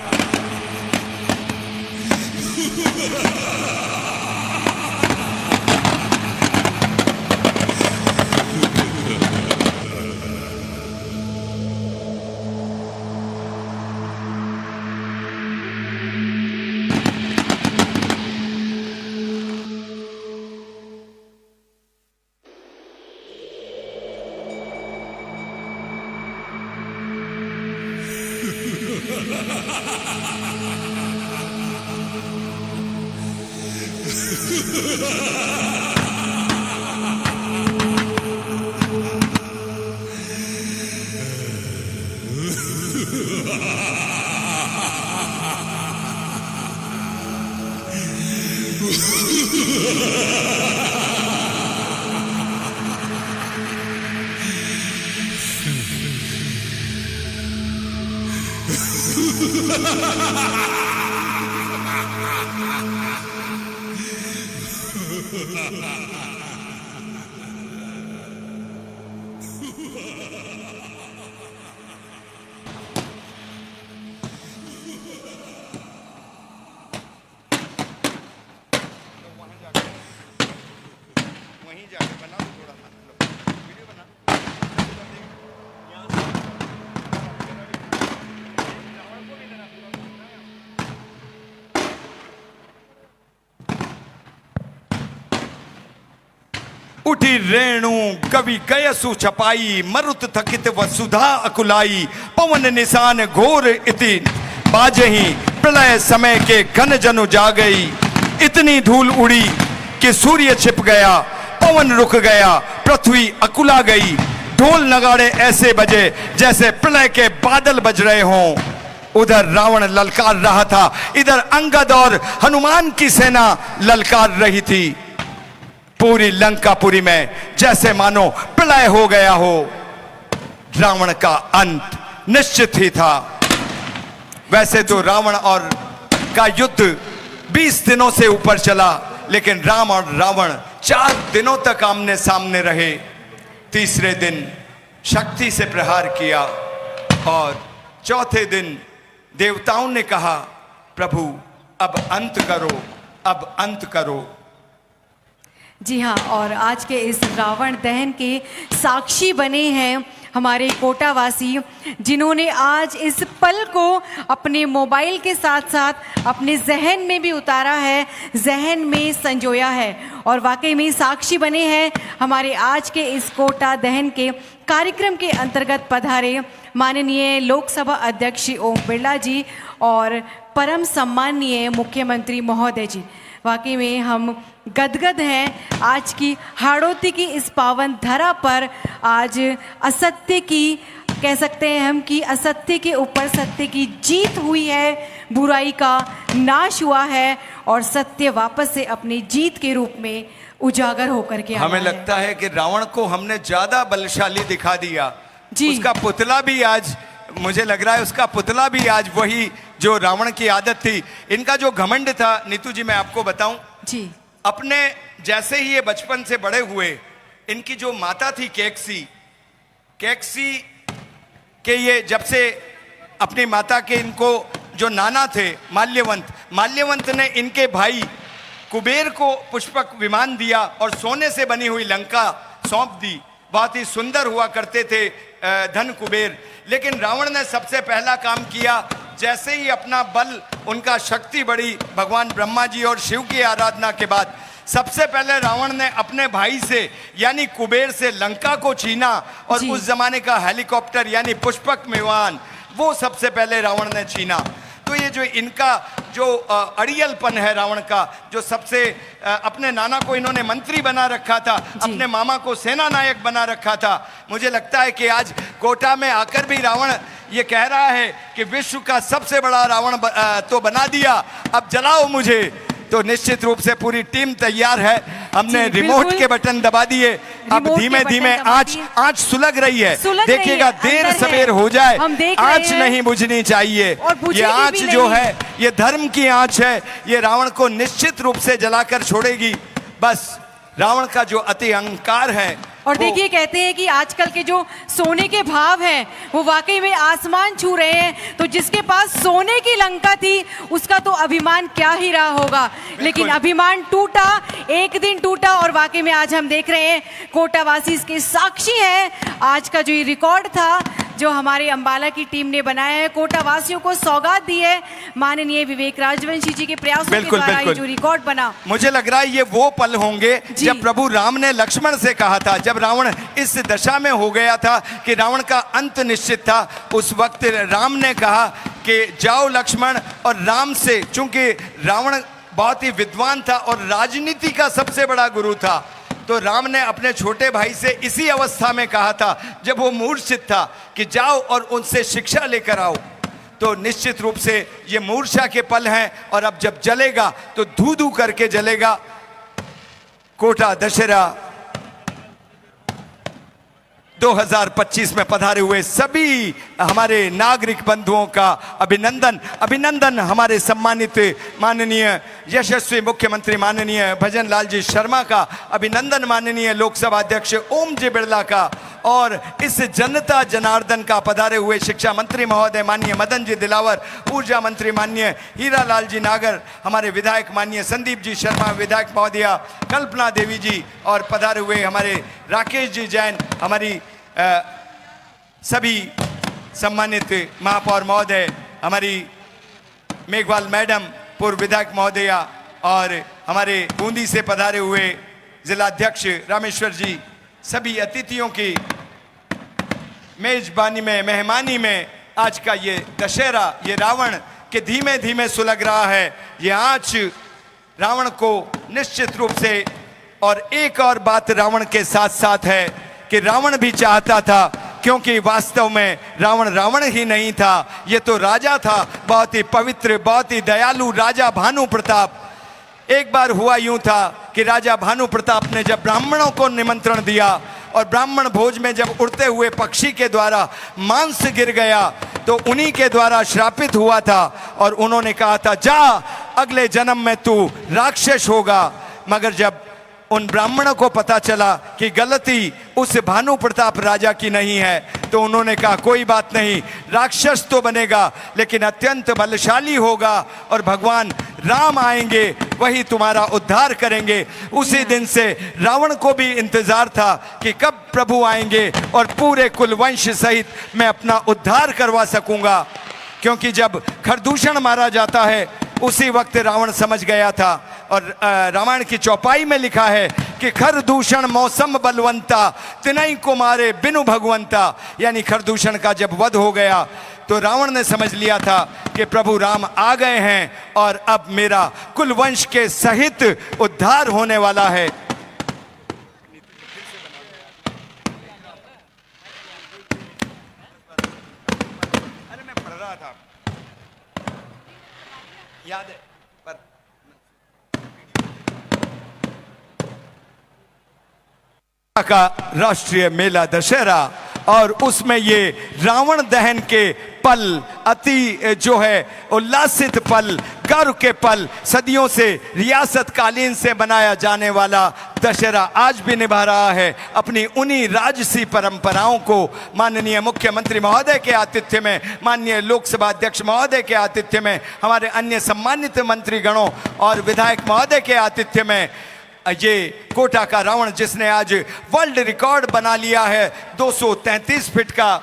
वहीं जाके बनाओ थोड़ा सा लो, वीडियो बना। उठी रेणु कवि कयसु छपाई, मरुत थकित वसुधा अकुलाई, पवन निशान घोर इति बाजही, प्रलय समय के घन जनु जा गई। इतनी धूल उड़ी कि सूर्य छिप गया, पवन रुक गया, पृथ्वी अकुला गई। ढोल नगाड़े ऐसे बजे जैसे प्रलय के बादल बज रहे हों। उधर रावण ललकार रहा था, इधर अंगद और हनुमान की सेना ललकार रही थी। पूरी लंकापुरी में जैसे मानो प्रलय हो गया हो। रावण का अंत निश्चित ही था। वैसे तो रावण और का युद्ध 20 दिनों से ऊपर चला, लेकिन राम और रावण 4 दिनों तक आमने सामने रहे। तीसरे दिन शक्ति से प्रहार किया और चौथे दिन देवताओं ने कहा, प्रभु अब अंत करो, अब अंत करो। जी हाँ, और आज के इस रावण दहन के साक्षी बने हैं हमारे कोटावासी, जिन्होंने आज इस पल को अपने मोबाइल के साथ साथ अपने जहन में भी उतारा है, जहन में संजोया है और वाकई में साक्षी बने हैं हमारे आज के इस कोटा दहन के कार्यक्रम के अंतर्गत पधारे माननीय लोकसभा अध्यक्ष श्री ओम बिरला जी और परम सम्माननीय मुख्यमंत्री महोदय जी। वाकई में हम गदगद हैं आज की हाड़ौती की इस पावन धरा पर। आज असत्य की, कह सकते हैं हम कि असत्य के ऊपर सत्य की जीत हुई है, बुराई का नाश हुआ है और सत्य वापस से अपनी जीत के रूप में उजागर होकर के हमें लगता है कि रावण को हमने ज्यादा बलशाली दिखा दिया जी। उसका पुतला भी आज, मुझे लग रहा है उसका पुतला भी आज वही जो रावण की आदत थी। इनका जो घमंड था, नीतू जी मैं आपको बताऊं जी, अपने जैसे ही ये बचपन से बड़े हुए, इनकी जो माता थी कैकसी, कैकसी के ये जब से अपनी माता के, इनको जो नाना थे माल्यवंत, माल्यवंत ने इनके भाई कुबेर को पुष्पक विमान दिया और सोने से बनी हुई लंका सौंप दी। बहुत ही सुंदर हुआ करते थे धन कुबेर। लेकिन रावण ने सबसे पहला काम किया, जैसे ही अपना बल, उनका शक्ति बढ़ी भगवान ब्रह्मा जी और शिव की आराधना के बाद, सबसे पहले रावण ने अपने भाई से यानी कुबेर से लंका को छीना और उस जमाने का हेलीकॉप्टर यानी पुष्पक विमान वो सबसे पहले रावण ने छीना। तो ये जो इनका जो अड़ियलपन है रावण का, जो सबसे अपने नाना को इन्होंने मंत्री बना रखा था, अपने मामा को सेना नायक बना रखा था। मुझे लगता है कि आज कोटा में आकर भी रावण ये कह रहा है कि विश्व का सबसे बड़ा रावण तो बना दिया, अब जलाओ मुझे। तो निश्चित रूप से पूरी टीम तैयार है। हमने रिमोट के बटन दबा दिए, अब धीमे धीमे आंच सुलग रही है। देखिएगा देर सवेर हो जाए, आंच नहीं बुझनी चाहिए। ये आंच जो है ये धर्म की आंच है, ये रावण को निश्चित रूप से जलाकर छोड़ेगी। बस रावण का जो अति अहंकार है, और देखिए कहते हैं कि आजकल के जो सोने के भाव हैं वो वाकई में आसमान छू रहे हैं। तो जिसके पास सोने की लंका थी उसका तो अभिमान क्या ही रहा होगा, लेकिन अभिमान टूटा, एक दिन टूटा और वाकई में आज हम देख रहे हैं कोटावासी इसके साक्षी हैं। आज का जो ये रिकॉर्ड था जो हमारे अंबाला की टीम ने बनाया है, कोटावासियों को सौगात दी है माननीय विवेक राजवंशी जी के प्रयासों के द्वारा ये जो रिकॉर्ड बना। मुझे लग रहा है ये वो पल होंगे जब प्रभु राम ने लक्ष्मण से कहा था, जब रावण इस दशा में हो गया था कि रावण का अंत निश्चित था। उस वक्त राम ने कहा कि जाओ लक्ष्मण, और राम से, चूंकि रावण बहुत ही विद्वान था और राजनीति का सबसे बड़ा गुरु था, तो राम ने अपने छोटे भाई से इसी अवस्था में कहा था जब वो मूर्छित था कि जाओ और उनसे शिक्षा लेकर आओ। तो निश्चित रूप से ये मूर्छा के पल हैं और अब जब जलेगा तो धू धू करके जलेगा। कोटा दशहरा 2025 में पधारे हुए सभी हमारे नागरिक बंधुओं का अभिनंदन। अभिनंदन हमारे सम्मानित माननीय यशस्वी मुख्यमंत्री माननीय भजन लाल जी शर्मा का, अभिनंदन माननीय लोकसभा अध्यक्ष ओम जी बिरला का, और इस जनता जनार्दन का पधारे हुए शिक्षा मंत्री महोदय माननीय मदन जी दिलावर, ऊर्जा मंत्री माननीय हीरा लाल जी नागर, हमारे विधायक माननीय संदीप जी शर्मा, विधायक महोदया कल्पना देवी जी, और पधारे हुए हमारे राकेश जी जैन, हमारी सभी सम्मानित महापौर महोदय, हमारी मेघवाल मैडम, पूर्व विधायक महोदया, और हमारे बूंदी से पधारे हुए जिलाध्यक्ष रामेश्वर जी, सभी अतिथियों की मेजबानी में, मेहमानी में आज का ये दशहरा, ये रावण के धीमे धीमे सुलग रहा है, ये आँच रावण को निश्चित रूप से, और एक और बात रावण के साथ साथ है कि रावण भी चाहता था, क्योंकि वास्तव में रावण रावण ही नहीं था, ये तो राजा था, बहुत ही पवित्र, बहुत ही दयालु राजा भानु प्रताप। एक बार हुआ यूं था कि राजा भानु प्रताप ने जब ब्राह्मणों को निमंत्रण दिया और ब्राह्मण भोज में जब उड़ते हुए पक्षी के द्वारा मांस गिर गया तो उन्हीं के द्वारा श्रापित हुआ था, और उन्होंने कहा था जा अगले जन्म में तू राक्षस होगा। मगर जब उन ब्राह्मणों को पता चला कि गलती उस भानु प्रताप राजा की नहीं है, तो उन्होंने कहा कोई बात नहीं, राक्षस तो बनेगा लेकिन अत्यंत बलशाली होगा, और भगवान राम आएंगे वही तुम्हारा उद्धार करेंगे। उसी दिन से रावण को भी इंतजार था कि कब प्रभु आएंगे और पूरे कुलवंश सहित मैं अपना उद्धार करवा सकूंगा, क्योंकि जब खरदूषण मारा जाता है उसी वक्त रावण समझ गया था, और रामायण की चौपाई में लिखा है कि खरदूषण मौसम बलवंता तिनई को मारे बिनु भगवंता, यानी खरदूषण का जब वध हो गया तो रावण ने समझ लिया था कि प्रभु राम आ गए हैं और अब मेरा कुलवंश के सहित उद्धार होने वाला है। अरे मैं पढ़ रहा था, याद है पर का राष्ट्रीय मेला दशहरा, और उसमें ये रावण दहन के पल, अति जो है उल्लासित पल, गर्व के पल, सदियों से रियासत कालीन से बनाया जाने वाला दशहरा आज भी निभा रहा है अपनी उन्हीं राजसी परंपराओं को। माननीय मुख्यमंत्री महोदय के आतिथ्य में, माननीय लोकसभा अध्यक्ष महोदय के आतिथ्य में, हमारे अन्य सम्मानित मंत्रीगणों और विधायक महोदय के आतिथ्य में, ये कोटा का रावण जिसने आज वर्ल्ड रिकॉर्ड बना लिया है 233 फीट का।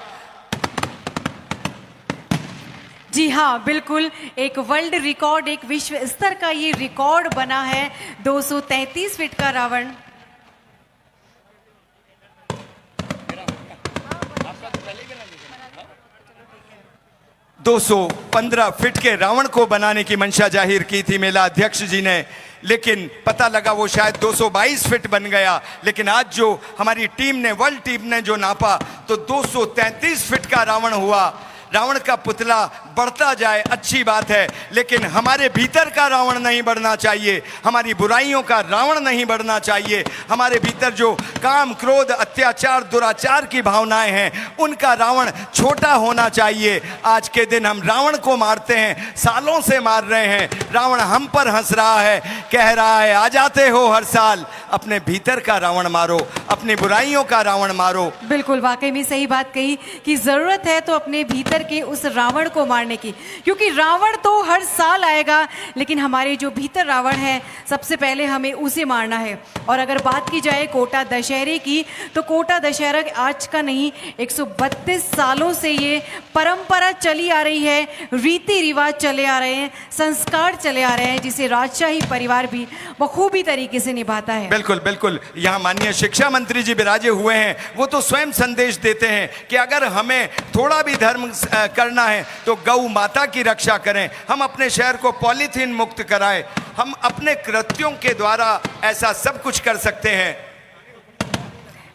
जी हाँ, बिल्कुल, एक वर्ल्ड रिकॉर्ड, एक विश्व स्तर का ये रिकॉर्ड बना है 233 फीट का रावण। 215 फीट के रावण को बनाने की मंशा जाहिर की थी मेला अध्यक्ष जी ने, लेकिन पता लगा वो शायद 222 फीट बन गया। लेकिन आज जो हमारी टीम ने, वर्ल्ड टीम ने जो नापा तो 233 फीट का रावण हुआ। रावण का पुतला बढ़ता जाए अच्छी बात है, लेकिन हमारे भीतर का रावण नहीं बढ़ना चाहिए, हमारी बुराइयों का रावण नहीं बढ़ना चाहिए। हमारे भीतर जो काम, क्रोध, अत्याचार, दुराचार की भावनाएं हैं उनका रावण छोटा होना चाहिए। आज के दिन हम रावण को मारते हैं, सालों से मार रहे हैं। रावण हम पर हंस रहा है, कह रहा है आ जाते हो हर साल। अपने भीतर का रावण मारो, अपनी बुराइयों का रावण मारो। बिल्कुल, वाकई में सही बात कही कि जरूरत है तो अपने भीतर के उस रावण को मारने की, क्योंकि रावण तो हर साल आएगा, लेकिन हमारे जो भीतर रावण है सबसे पहले हमें उसे मारना है। और अगर बात की जाए कोटा दशहरे की, तो कोटा दशहरा आज का नहीं, 132 सालों से ये परंपरा चली आ रही है, रीति रिवाज चले आ रहे हैं, संस्कार चले आ रहे हैं, जिसे राजशाही परिवार भी बखूबी तरीके से निभाता है। बिल्कुल बिल्कुल, यहाँ माननीय शिक्षा मंत्री जी विराजे हुए हैं, वो तो स्वयं संदेश देते हैं कि अगर हमें थोड़ा भी धर्म करना है तो गौ माता की रक्षा करें, हम अपने शहर को पॉलीथीन मुक्त कराएं, हम अपने कृत्यों के द्वारा ऐसा सब कुछ कर सकते हैं।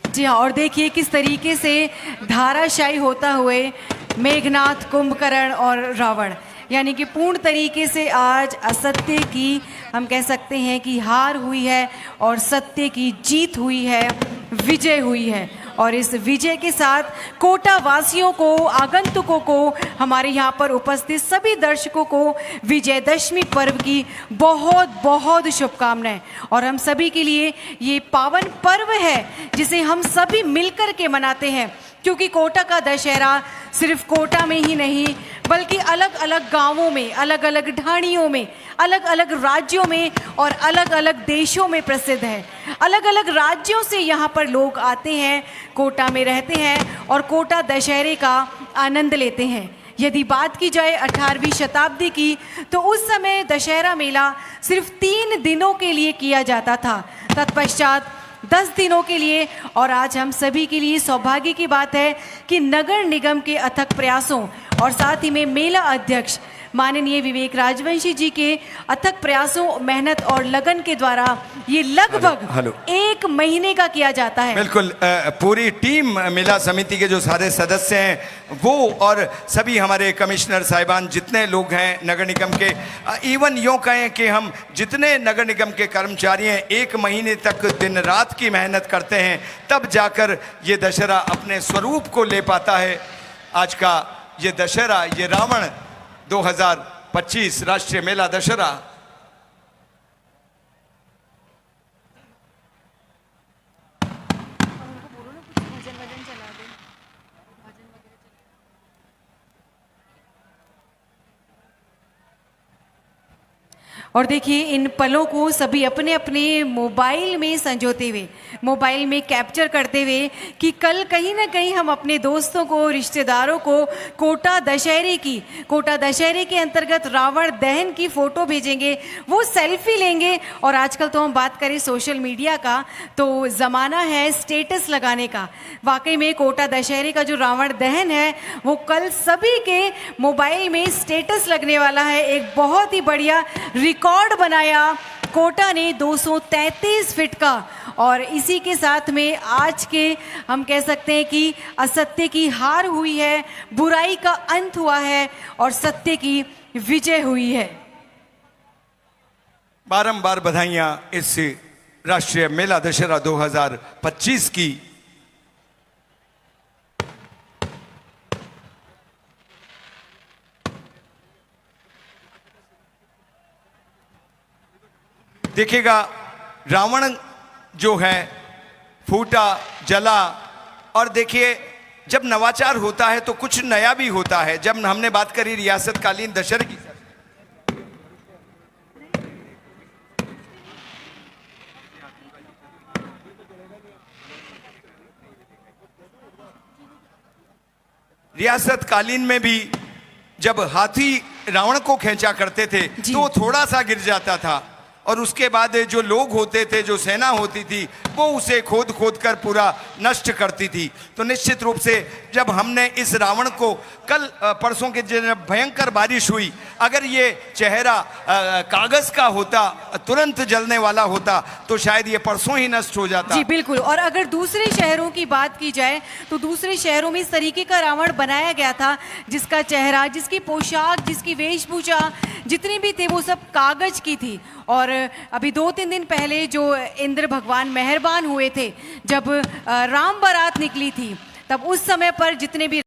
जी हाँ, और देखिए किस तरीके से धाराशायी होता हुए मेघनाथ, कुंभकर्ण और रावण, यानी कि पूर्ण तरीके से आज असत्य की हम कह सकते हैं कि हार हुई है और सत्य की जीत हुई है, विजय हुई है। और इस विजय के साथ कोटा वासियों को, आगंतुकों को, हमारे यहाँ पर उपस्थित सभी दर्शकों को विजयदशमी पर्व की बहुत बहुत शुभकामनाएं। और हम सभी के लिए ये पावन पर्व है जिसे हम सभी मिलकर के मनाते हैं, क्योंकि कोटा का दशहरा सिर्फ कोटा में ही नहीं बल्कि अलग अलग गांवों में, अलग अलग ढाणियों में, अलग अलग राज्यों में और अलग अलग देशों में प्रसिद्ध है। अलग अलग राज्यों से यहाँ पर लोग आते हैं, कोटा में रहते हैं और कोटा दशहरे का आनंद लेते हैं। यदि बात की जाए 18वीं शताब्दी की, तो उस समय दशहरा मेला सिर्फ 3 दिनों के लिए किया जाता था, तत्पश्चात 10 दिनों के लिए। और आज हम सभी के लिए सौभाग्य की बात है कि नगर निगम के अथक प्रयासों और साथ ही में मेला अध्यक्ष माननीय विवेक राजवंशी जी के अथक प्रयासों, मेहनत और लगन के द्वारा ये लगभग 1 महीने का किया जाता है। बिल्कुल, पूरी टीम मेला समिति के जो सारे सदस्य हैं वो और सभी हमारे कमिश्नर साहिबान जितने लोग हैं नगर निगम के, इवन यूँ कहें कि हम जितने नगर निगम के कर्मचारी हैं 1 महीने तक दिन रात की मेहनत करते हैं, तब जाकर ये दशहरा अपने स्वरूप को ले पाता है। आज का ये दशहरा, ये रावण 2025 राष्ट्रीय मेला दशहरा और देखिए इन पलों को सभी अपने अपने मोबाइल में संजोते हुए, मोबाइल में कैप्चर करते हुए कि कल कहीं ना कहीं हम अपने दोस्तों को, रिश्तेदारों को कोटा दशहरे के अंतर्गत रावण दहन की फोटो भेजेंगे, वो सेल्फी लेंगे। और आजकल तो हम बात करें सोशल मीडिया का, तो ज़माना है स्टेटस लगाने का। वाकई में कोटा दशहरे का जो रावण दहन है वो कल सभी के मोबाइल में स्टेटस लगने वाला है। एक बहुत ही बढ़िया रिकॉर्ड बनाया कोटा ने 233 फीट का, और इसी के साथ में आज के हम कह सकते हैं कि असत्य की हार हुई है, बुराई का अंत हुआ है और सत्य की विजय हुई है। बारंबार बधाइयां इस राष्ट्रीय मेला दशहरा 2025 की। देखिएगा रावण जो है फूटा, जला, और देखिए जब नवाचार होता है तो कुछ नया भी होता है। जब हमने बात करी रियासत कालीन दशहरे की, रियासत कालीन में भी जब हाथी रावण को खींचा करते थे तो वो थोड़ा सा गिर जाता था, और उसके बाद जो लोग होते थे, जो सेना होती थी, वो उसे खोद खोद कर पूरा नष्ट करती थी। तो निश्चित रूप से जब हमने इस रावण को कल परसों के जब भयंकर बारिश हुई, अगर ये चेहरा कागज का होता, तुरंत जलने वाला होता, तो शायद ये परसों ही नष्ट हो जाता। जी बिल्कुल। और अगर दूसरे शहरों की बात की जाए तो दूसरे शहरों में इस तरीके का रावण बनाया गया था जिसका चेहरा, जिसकी पोशाक, जिसकी वेशभूषा जितनी भी थी वो सब कागज की थी। और अभी 2-3 दिन पहले जो इंद्र भगवान मेहरबान हुए थे, जब राम बारात निकली थी, तब उस समय पर जितने भी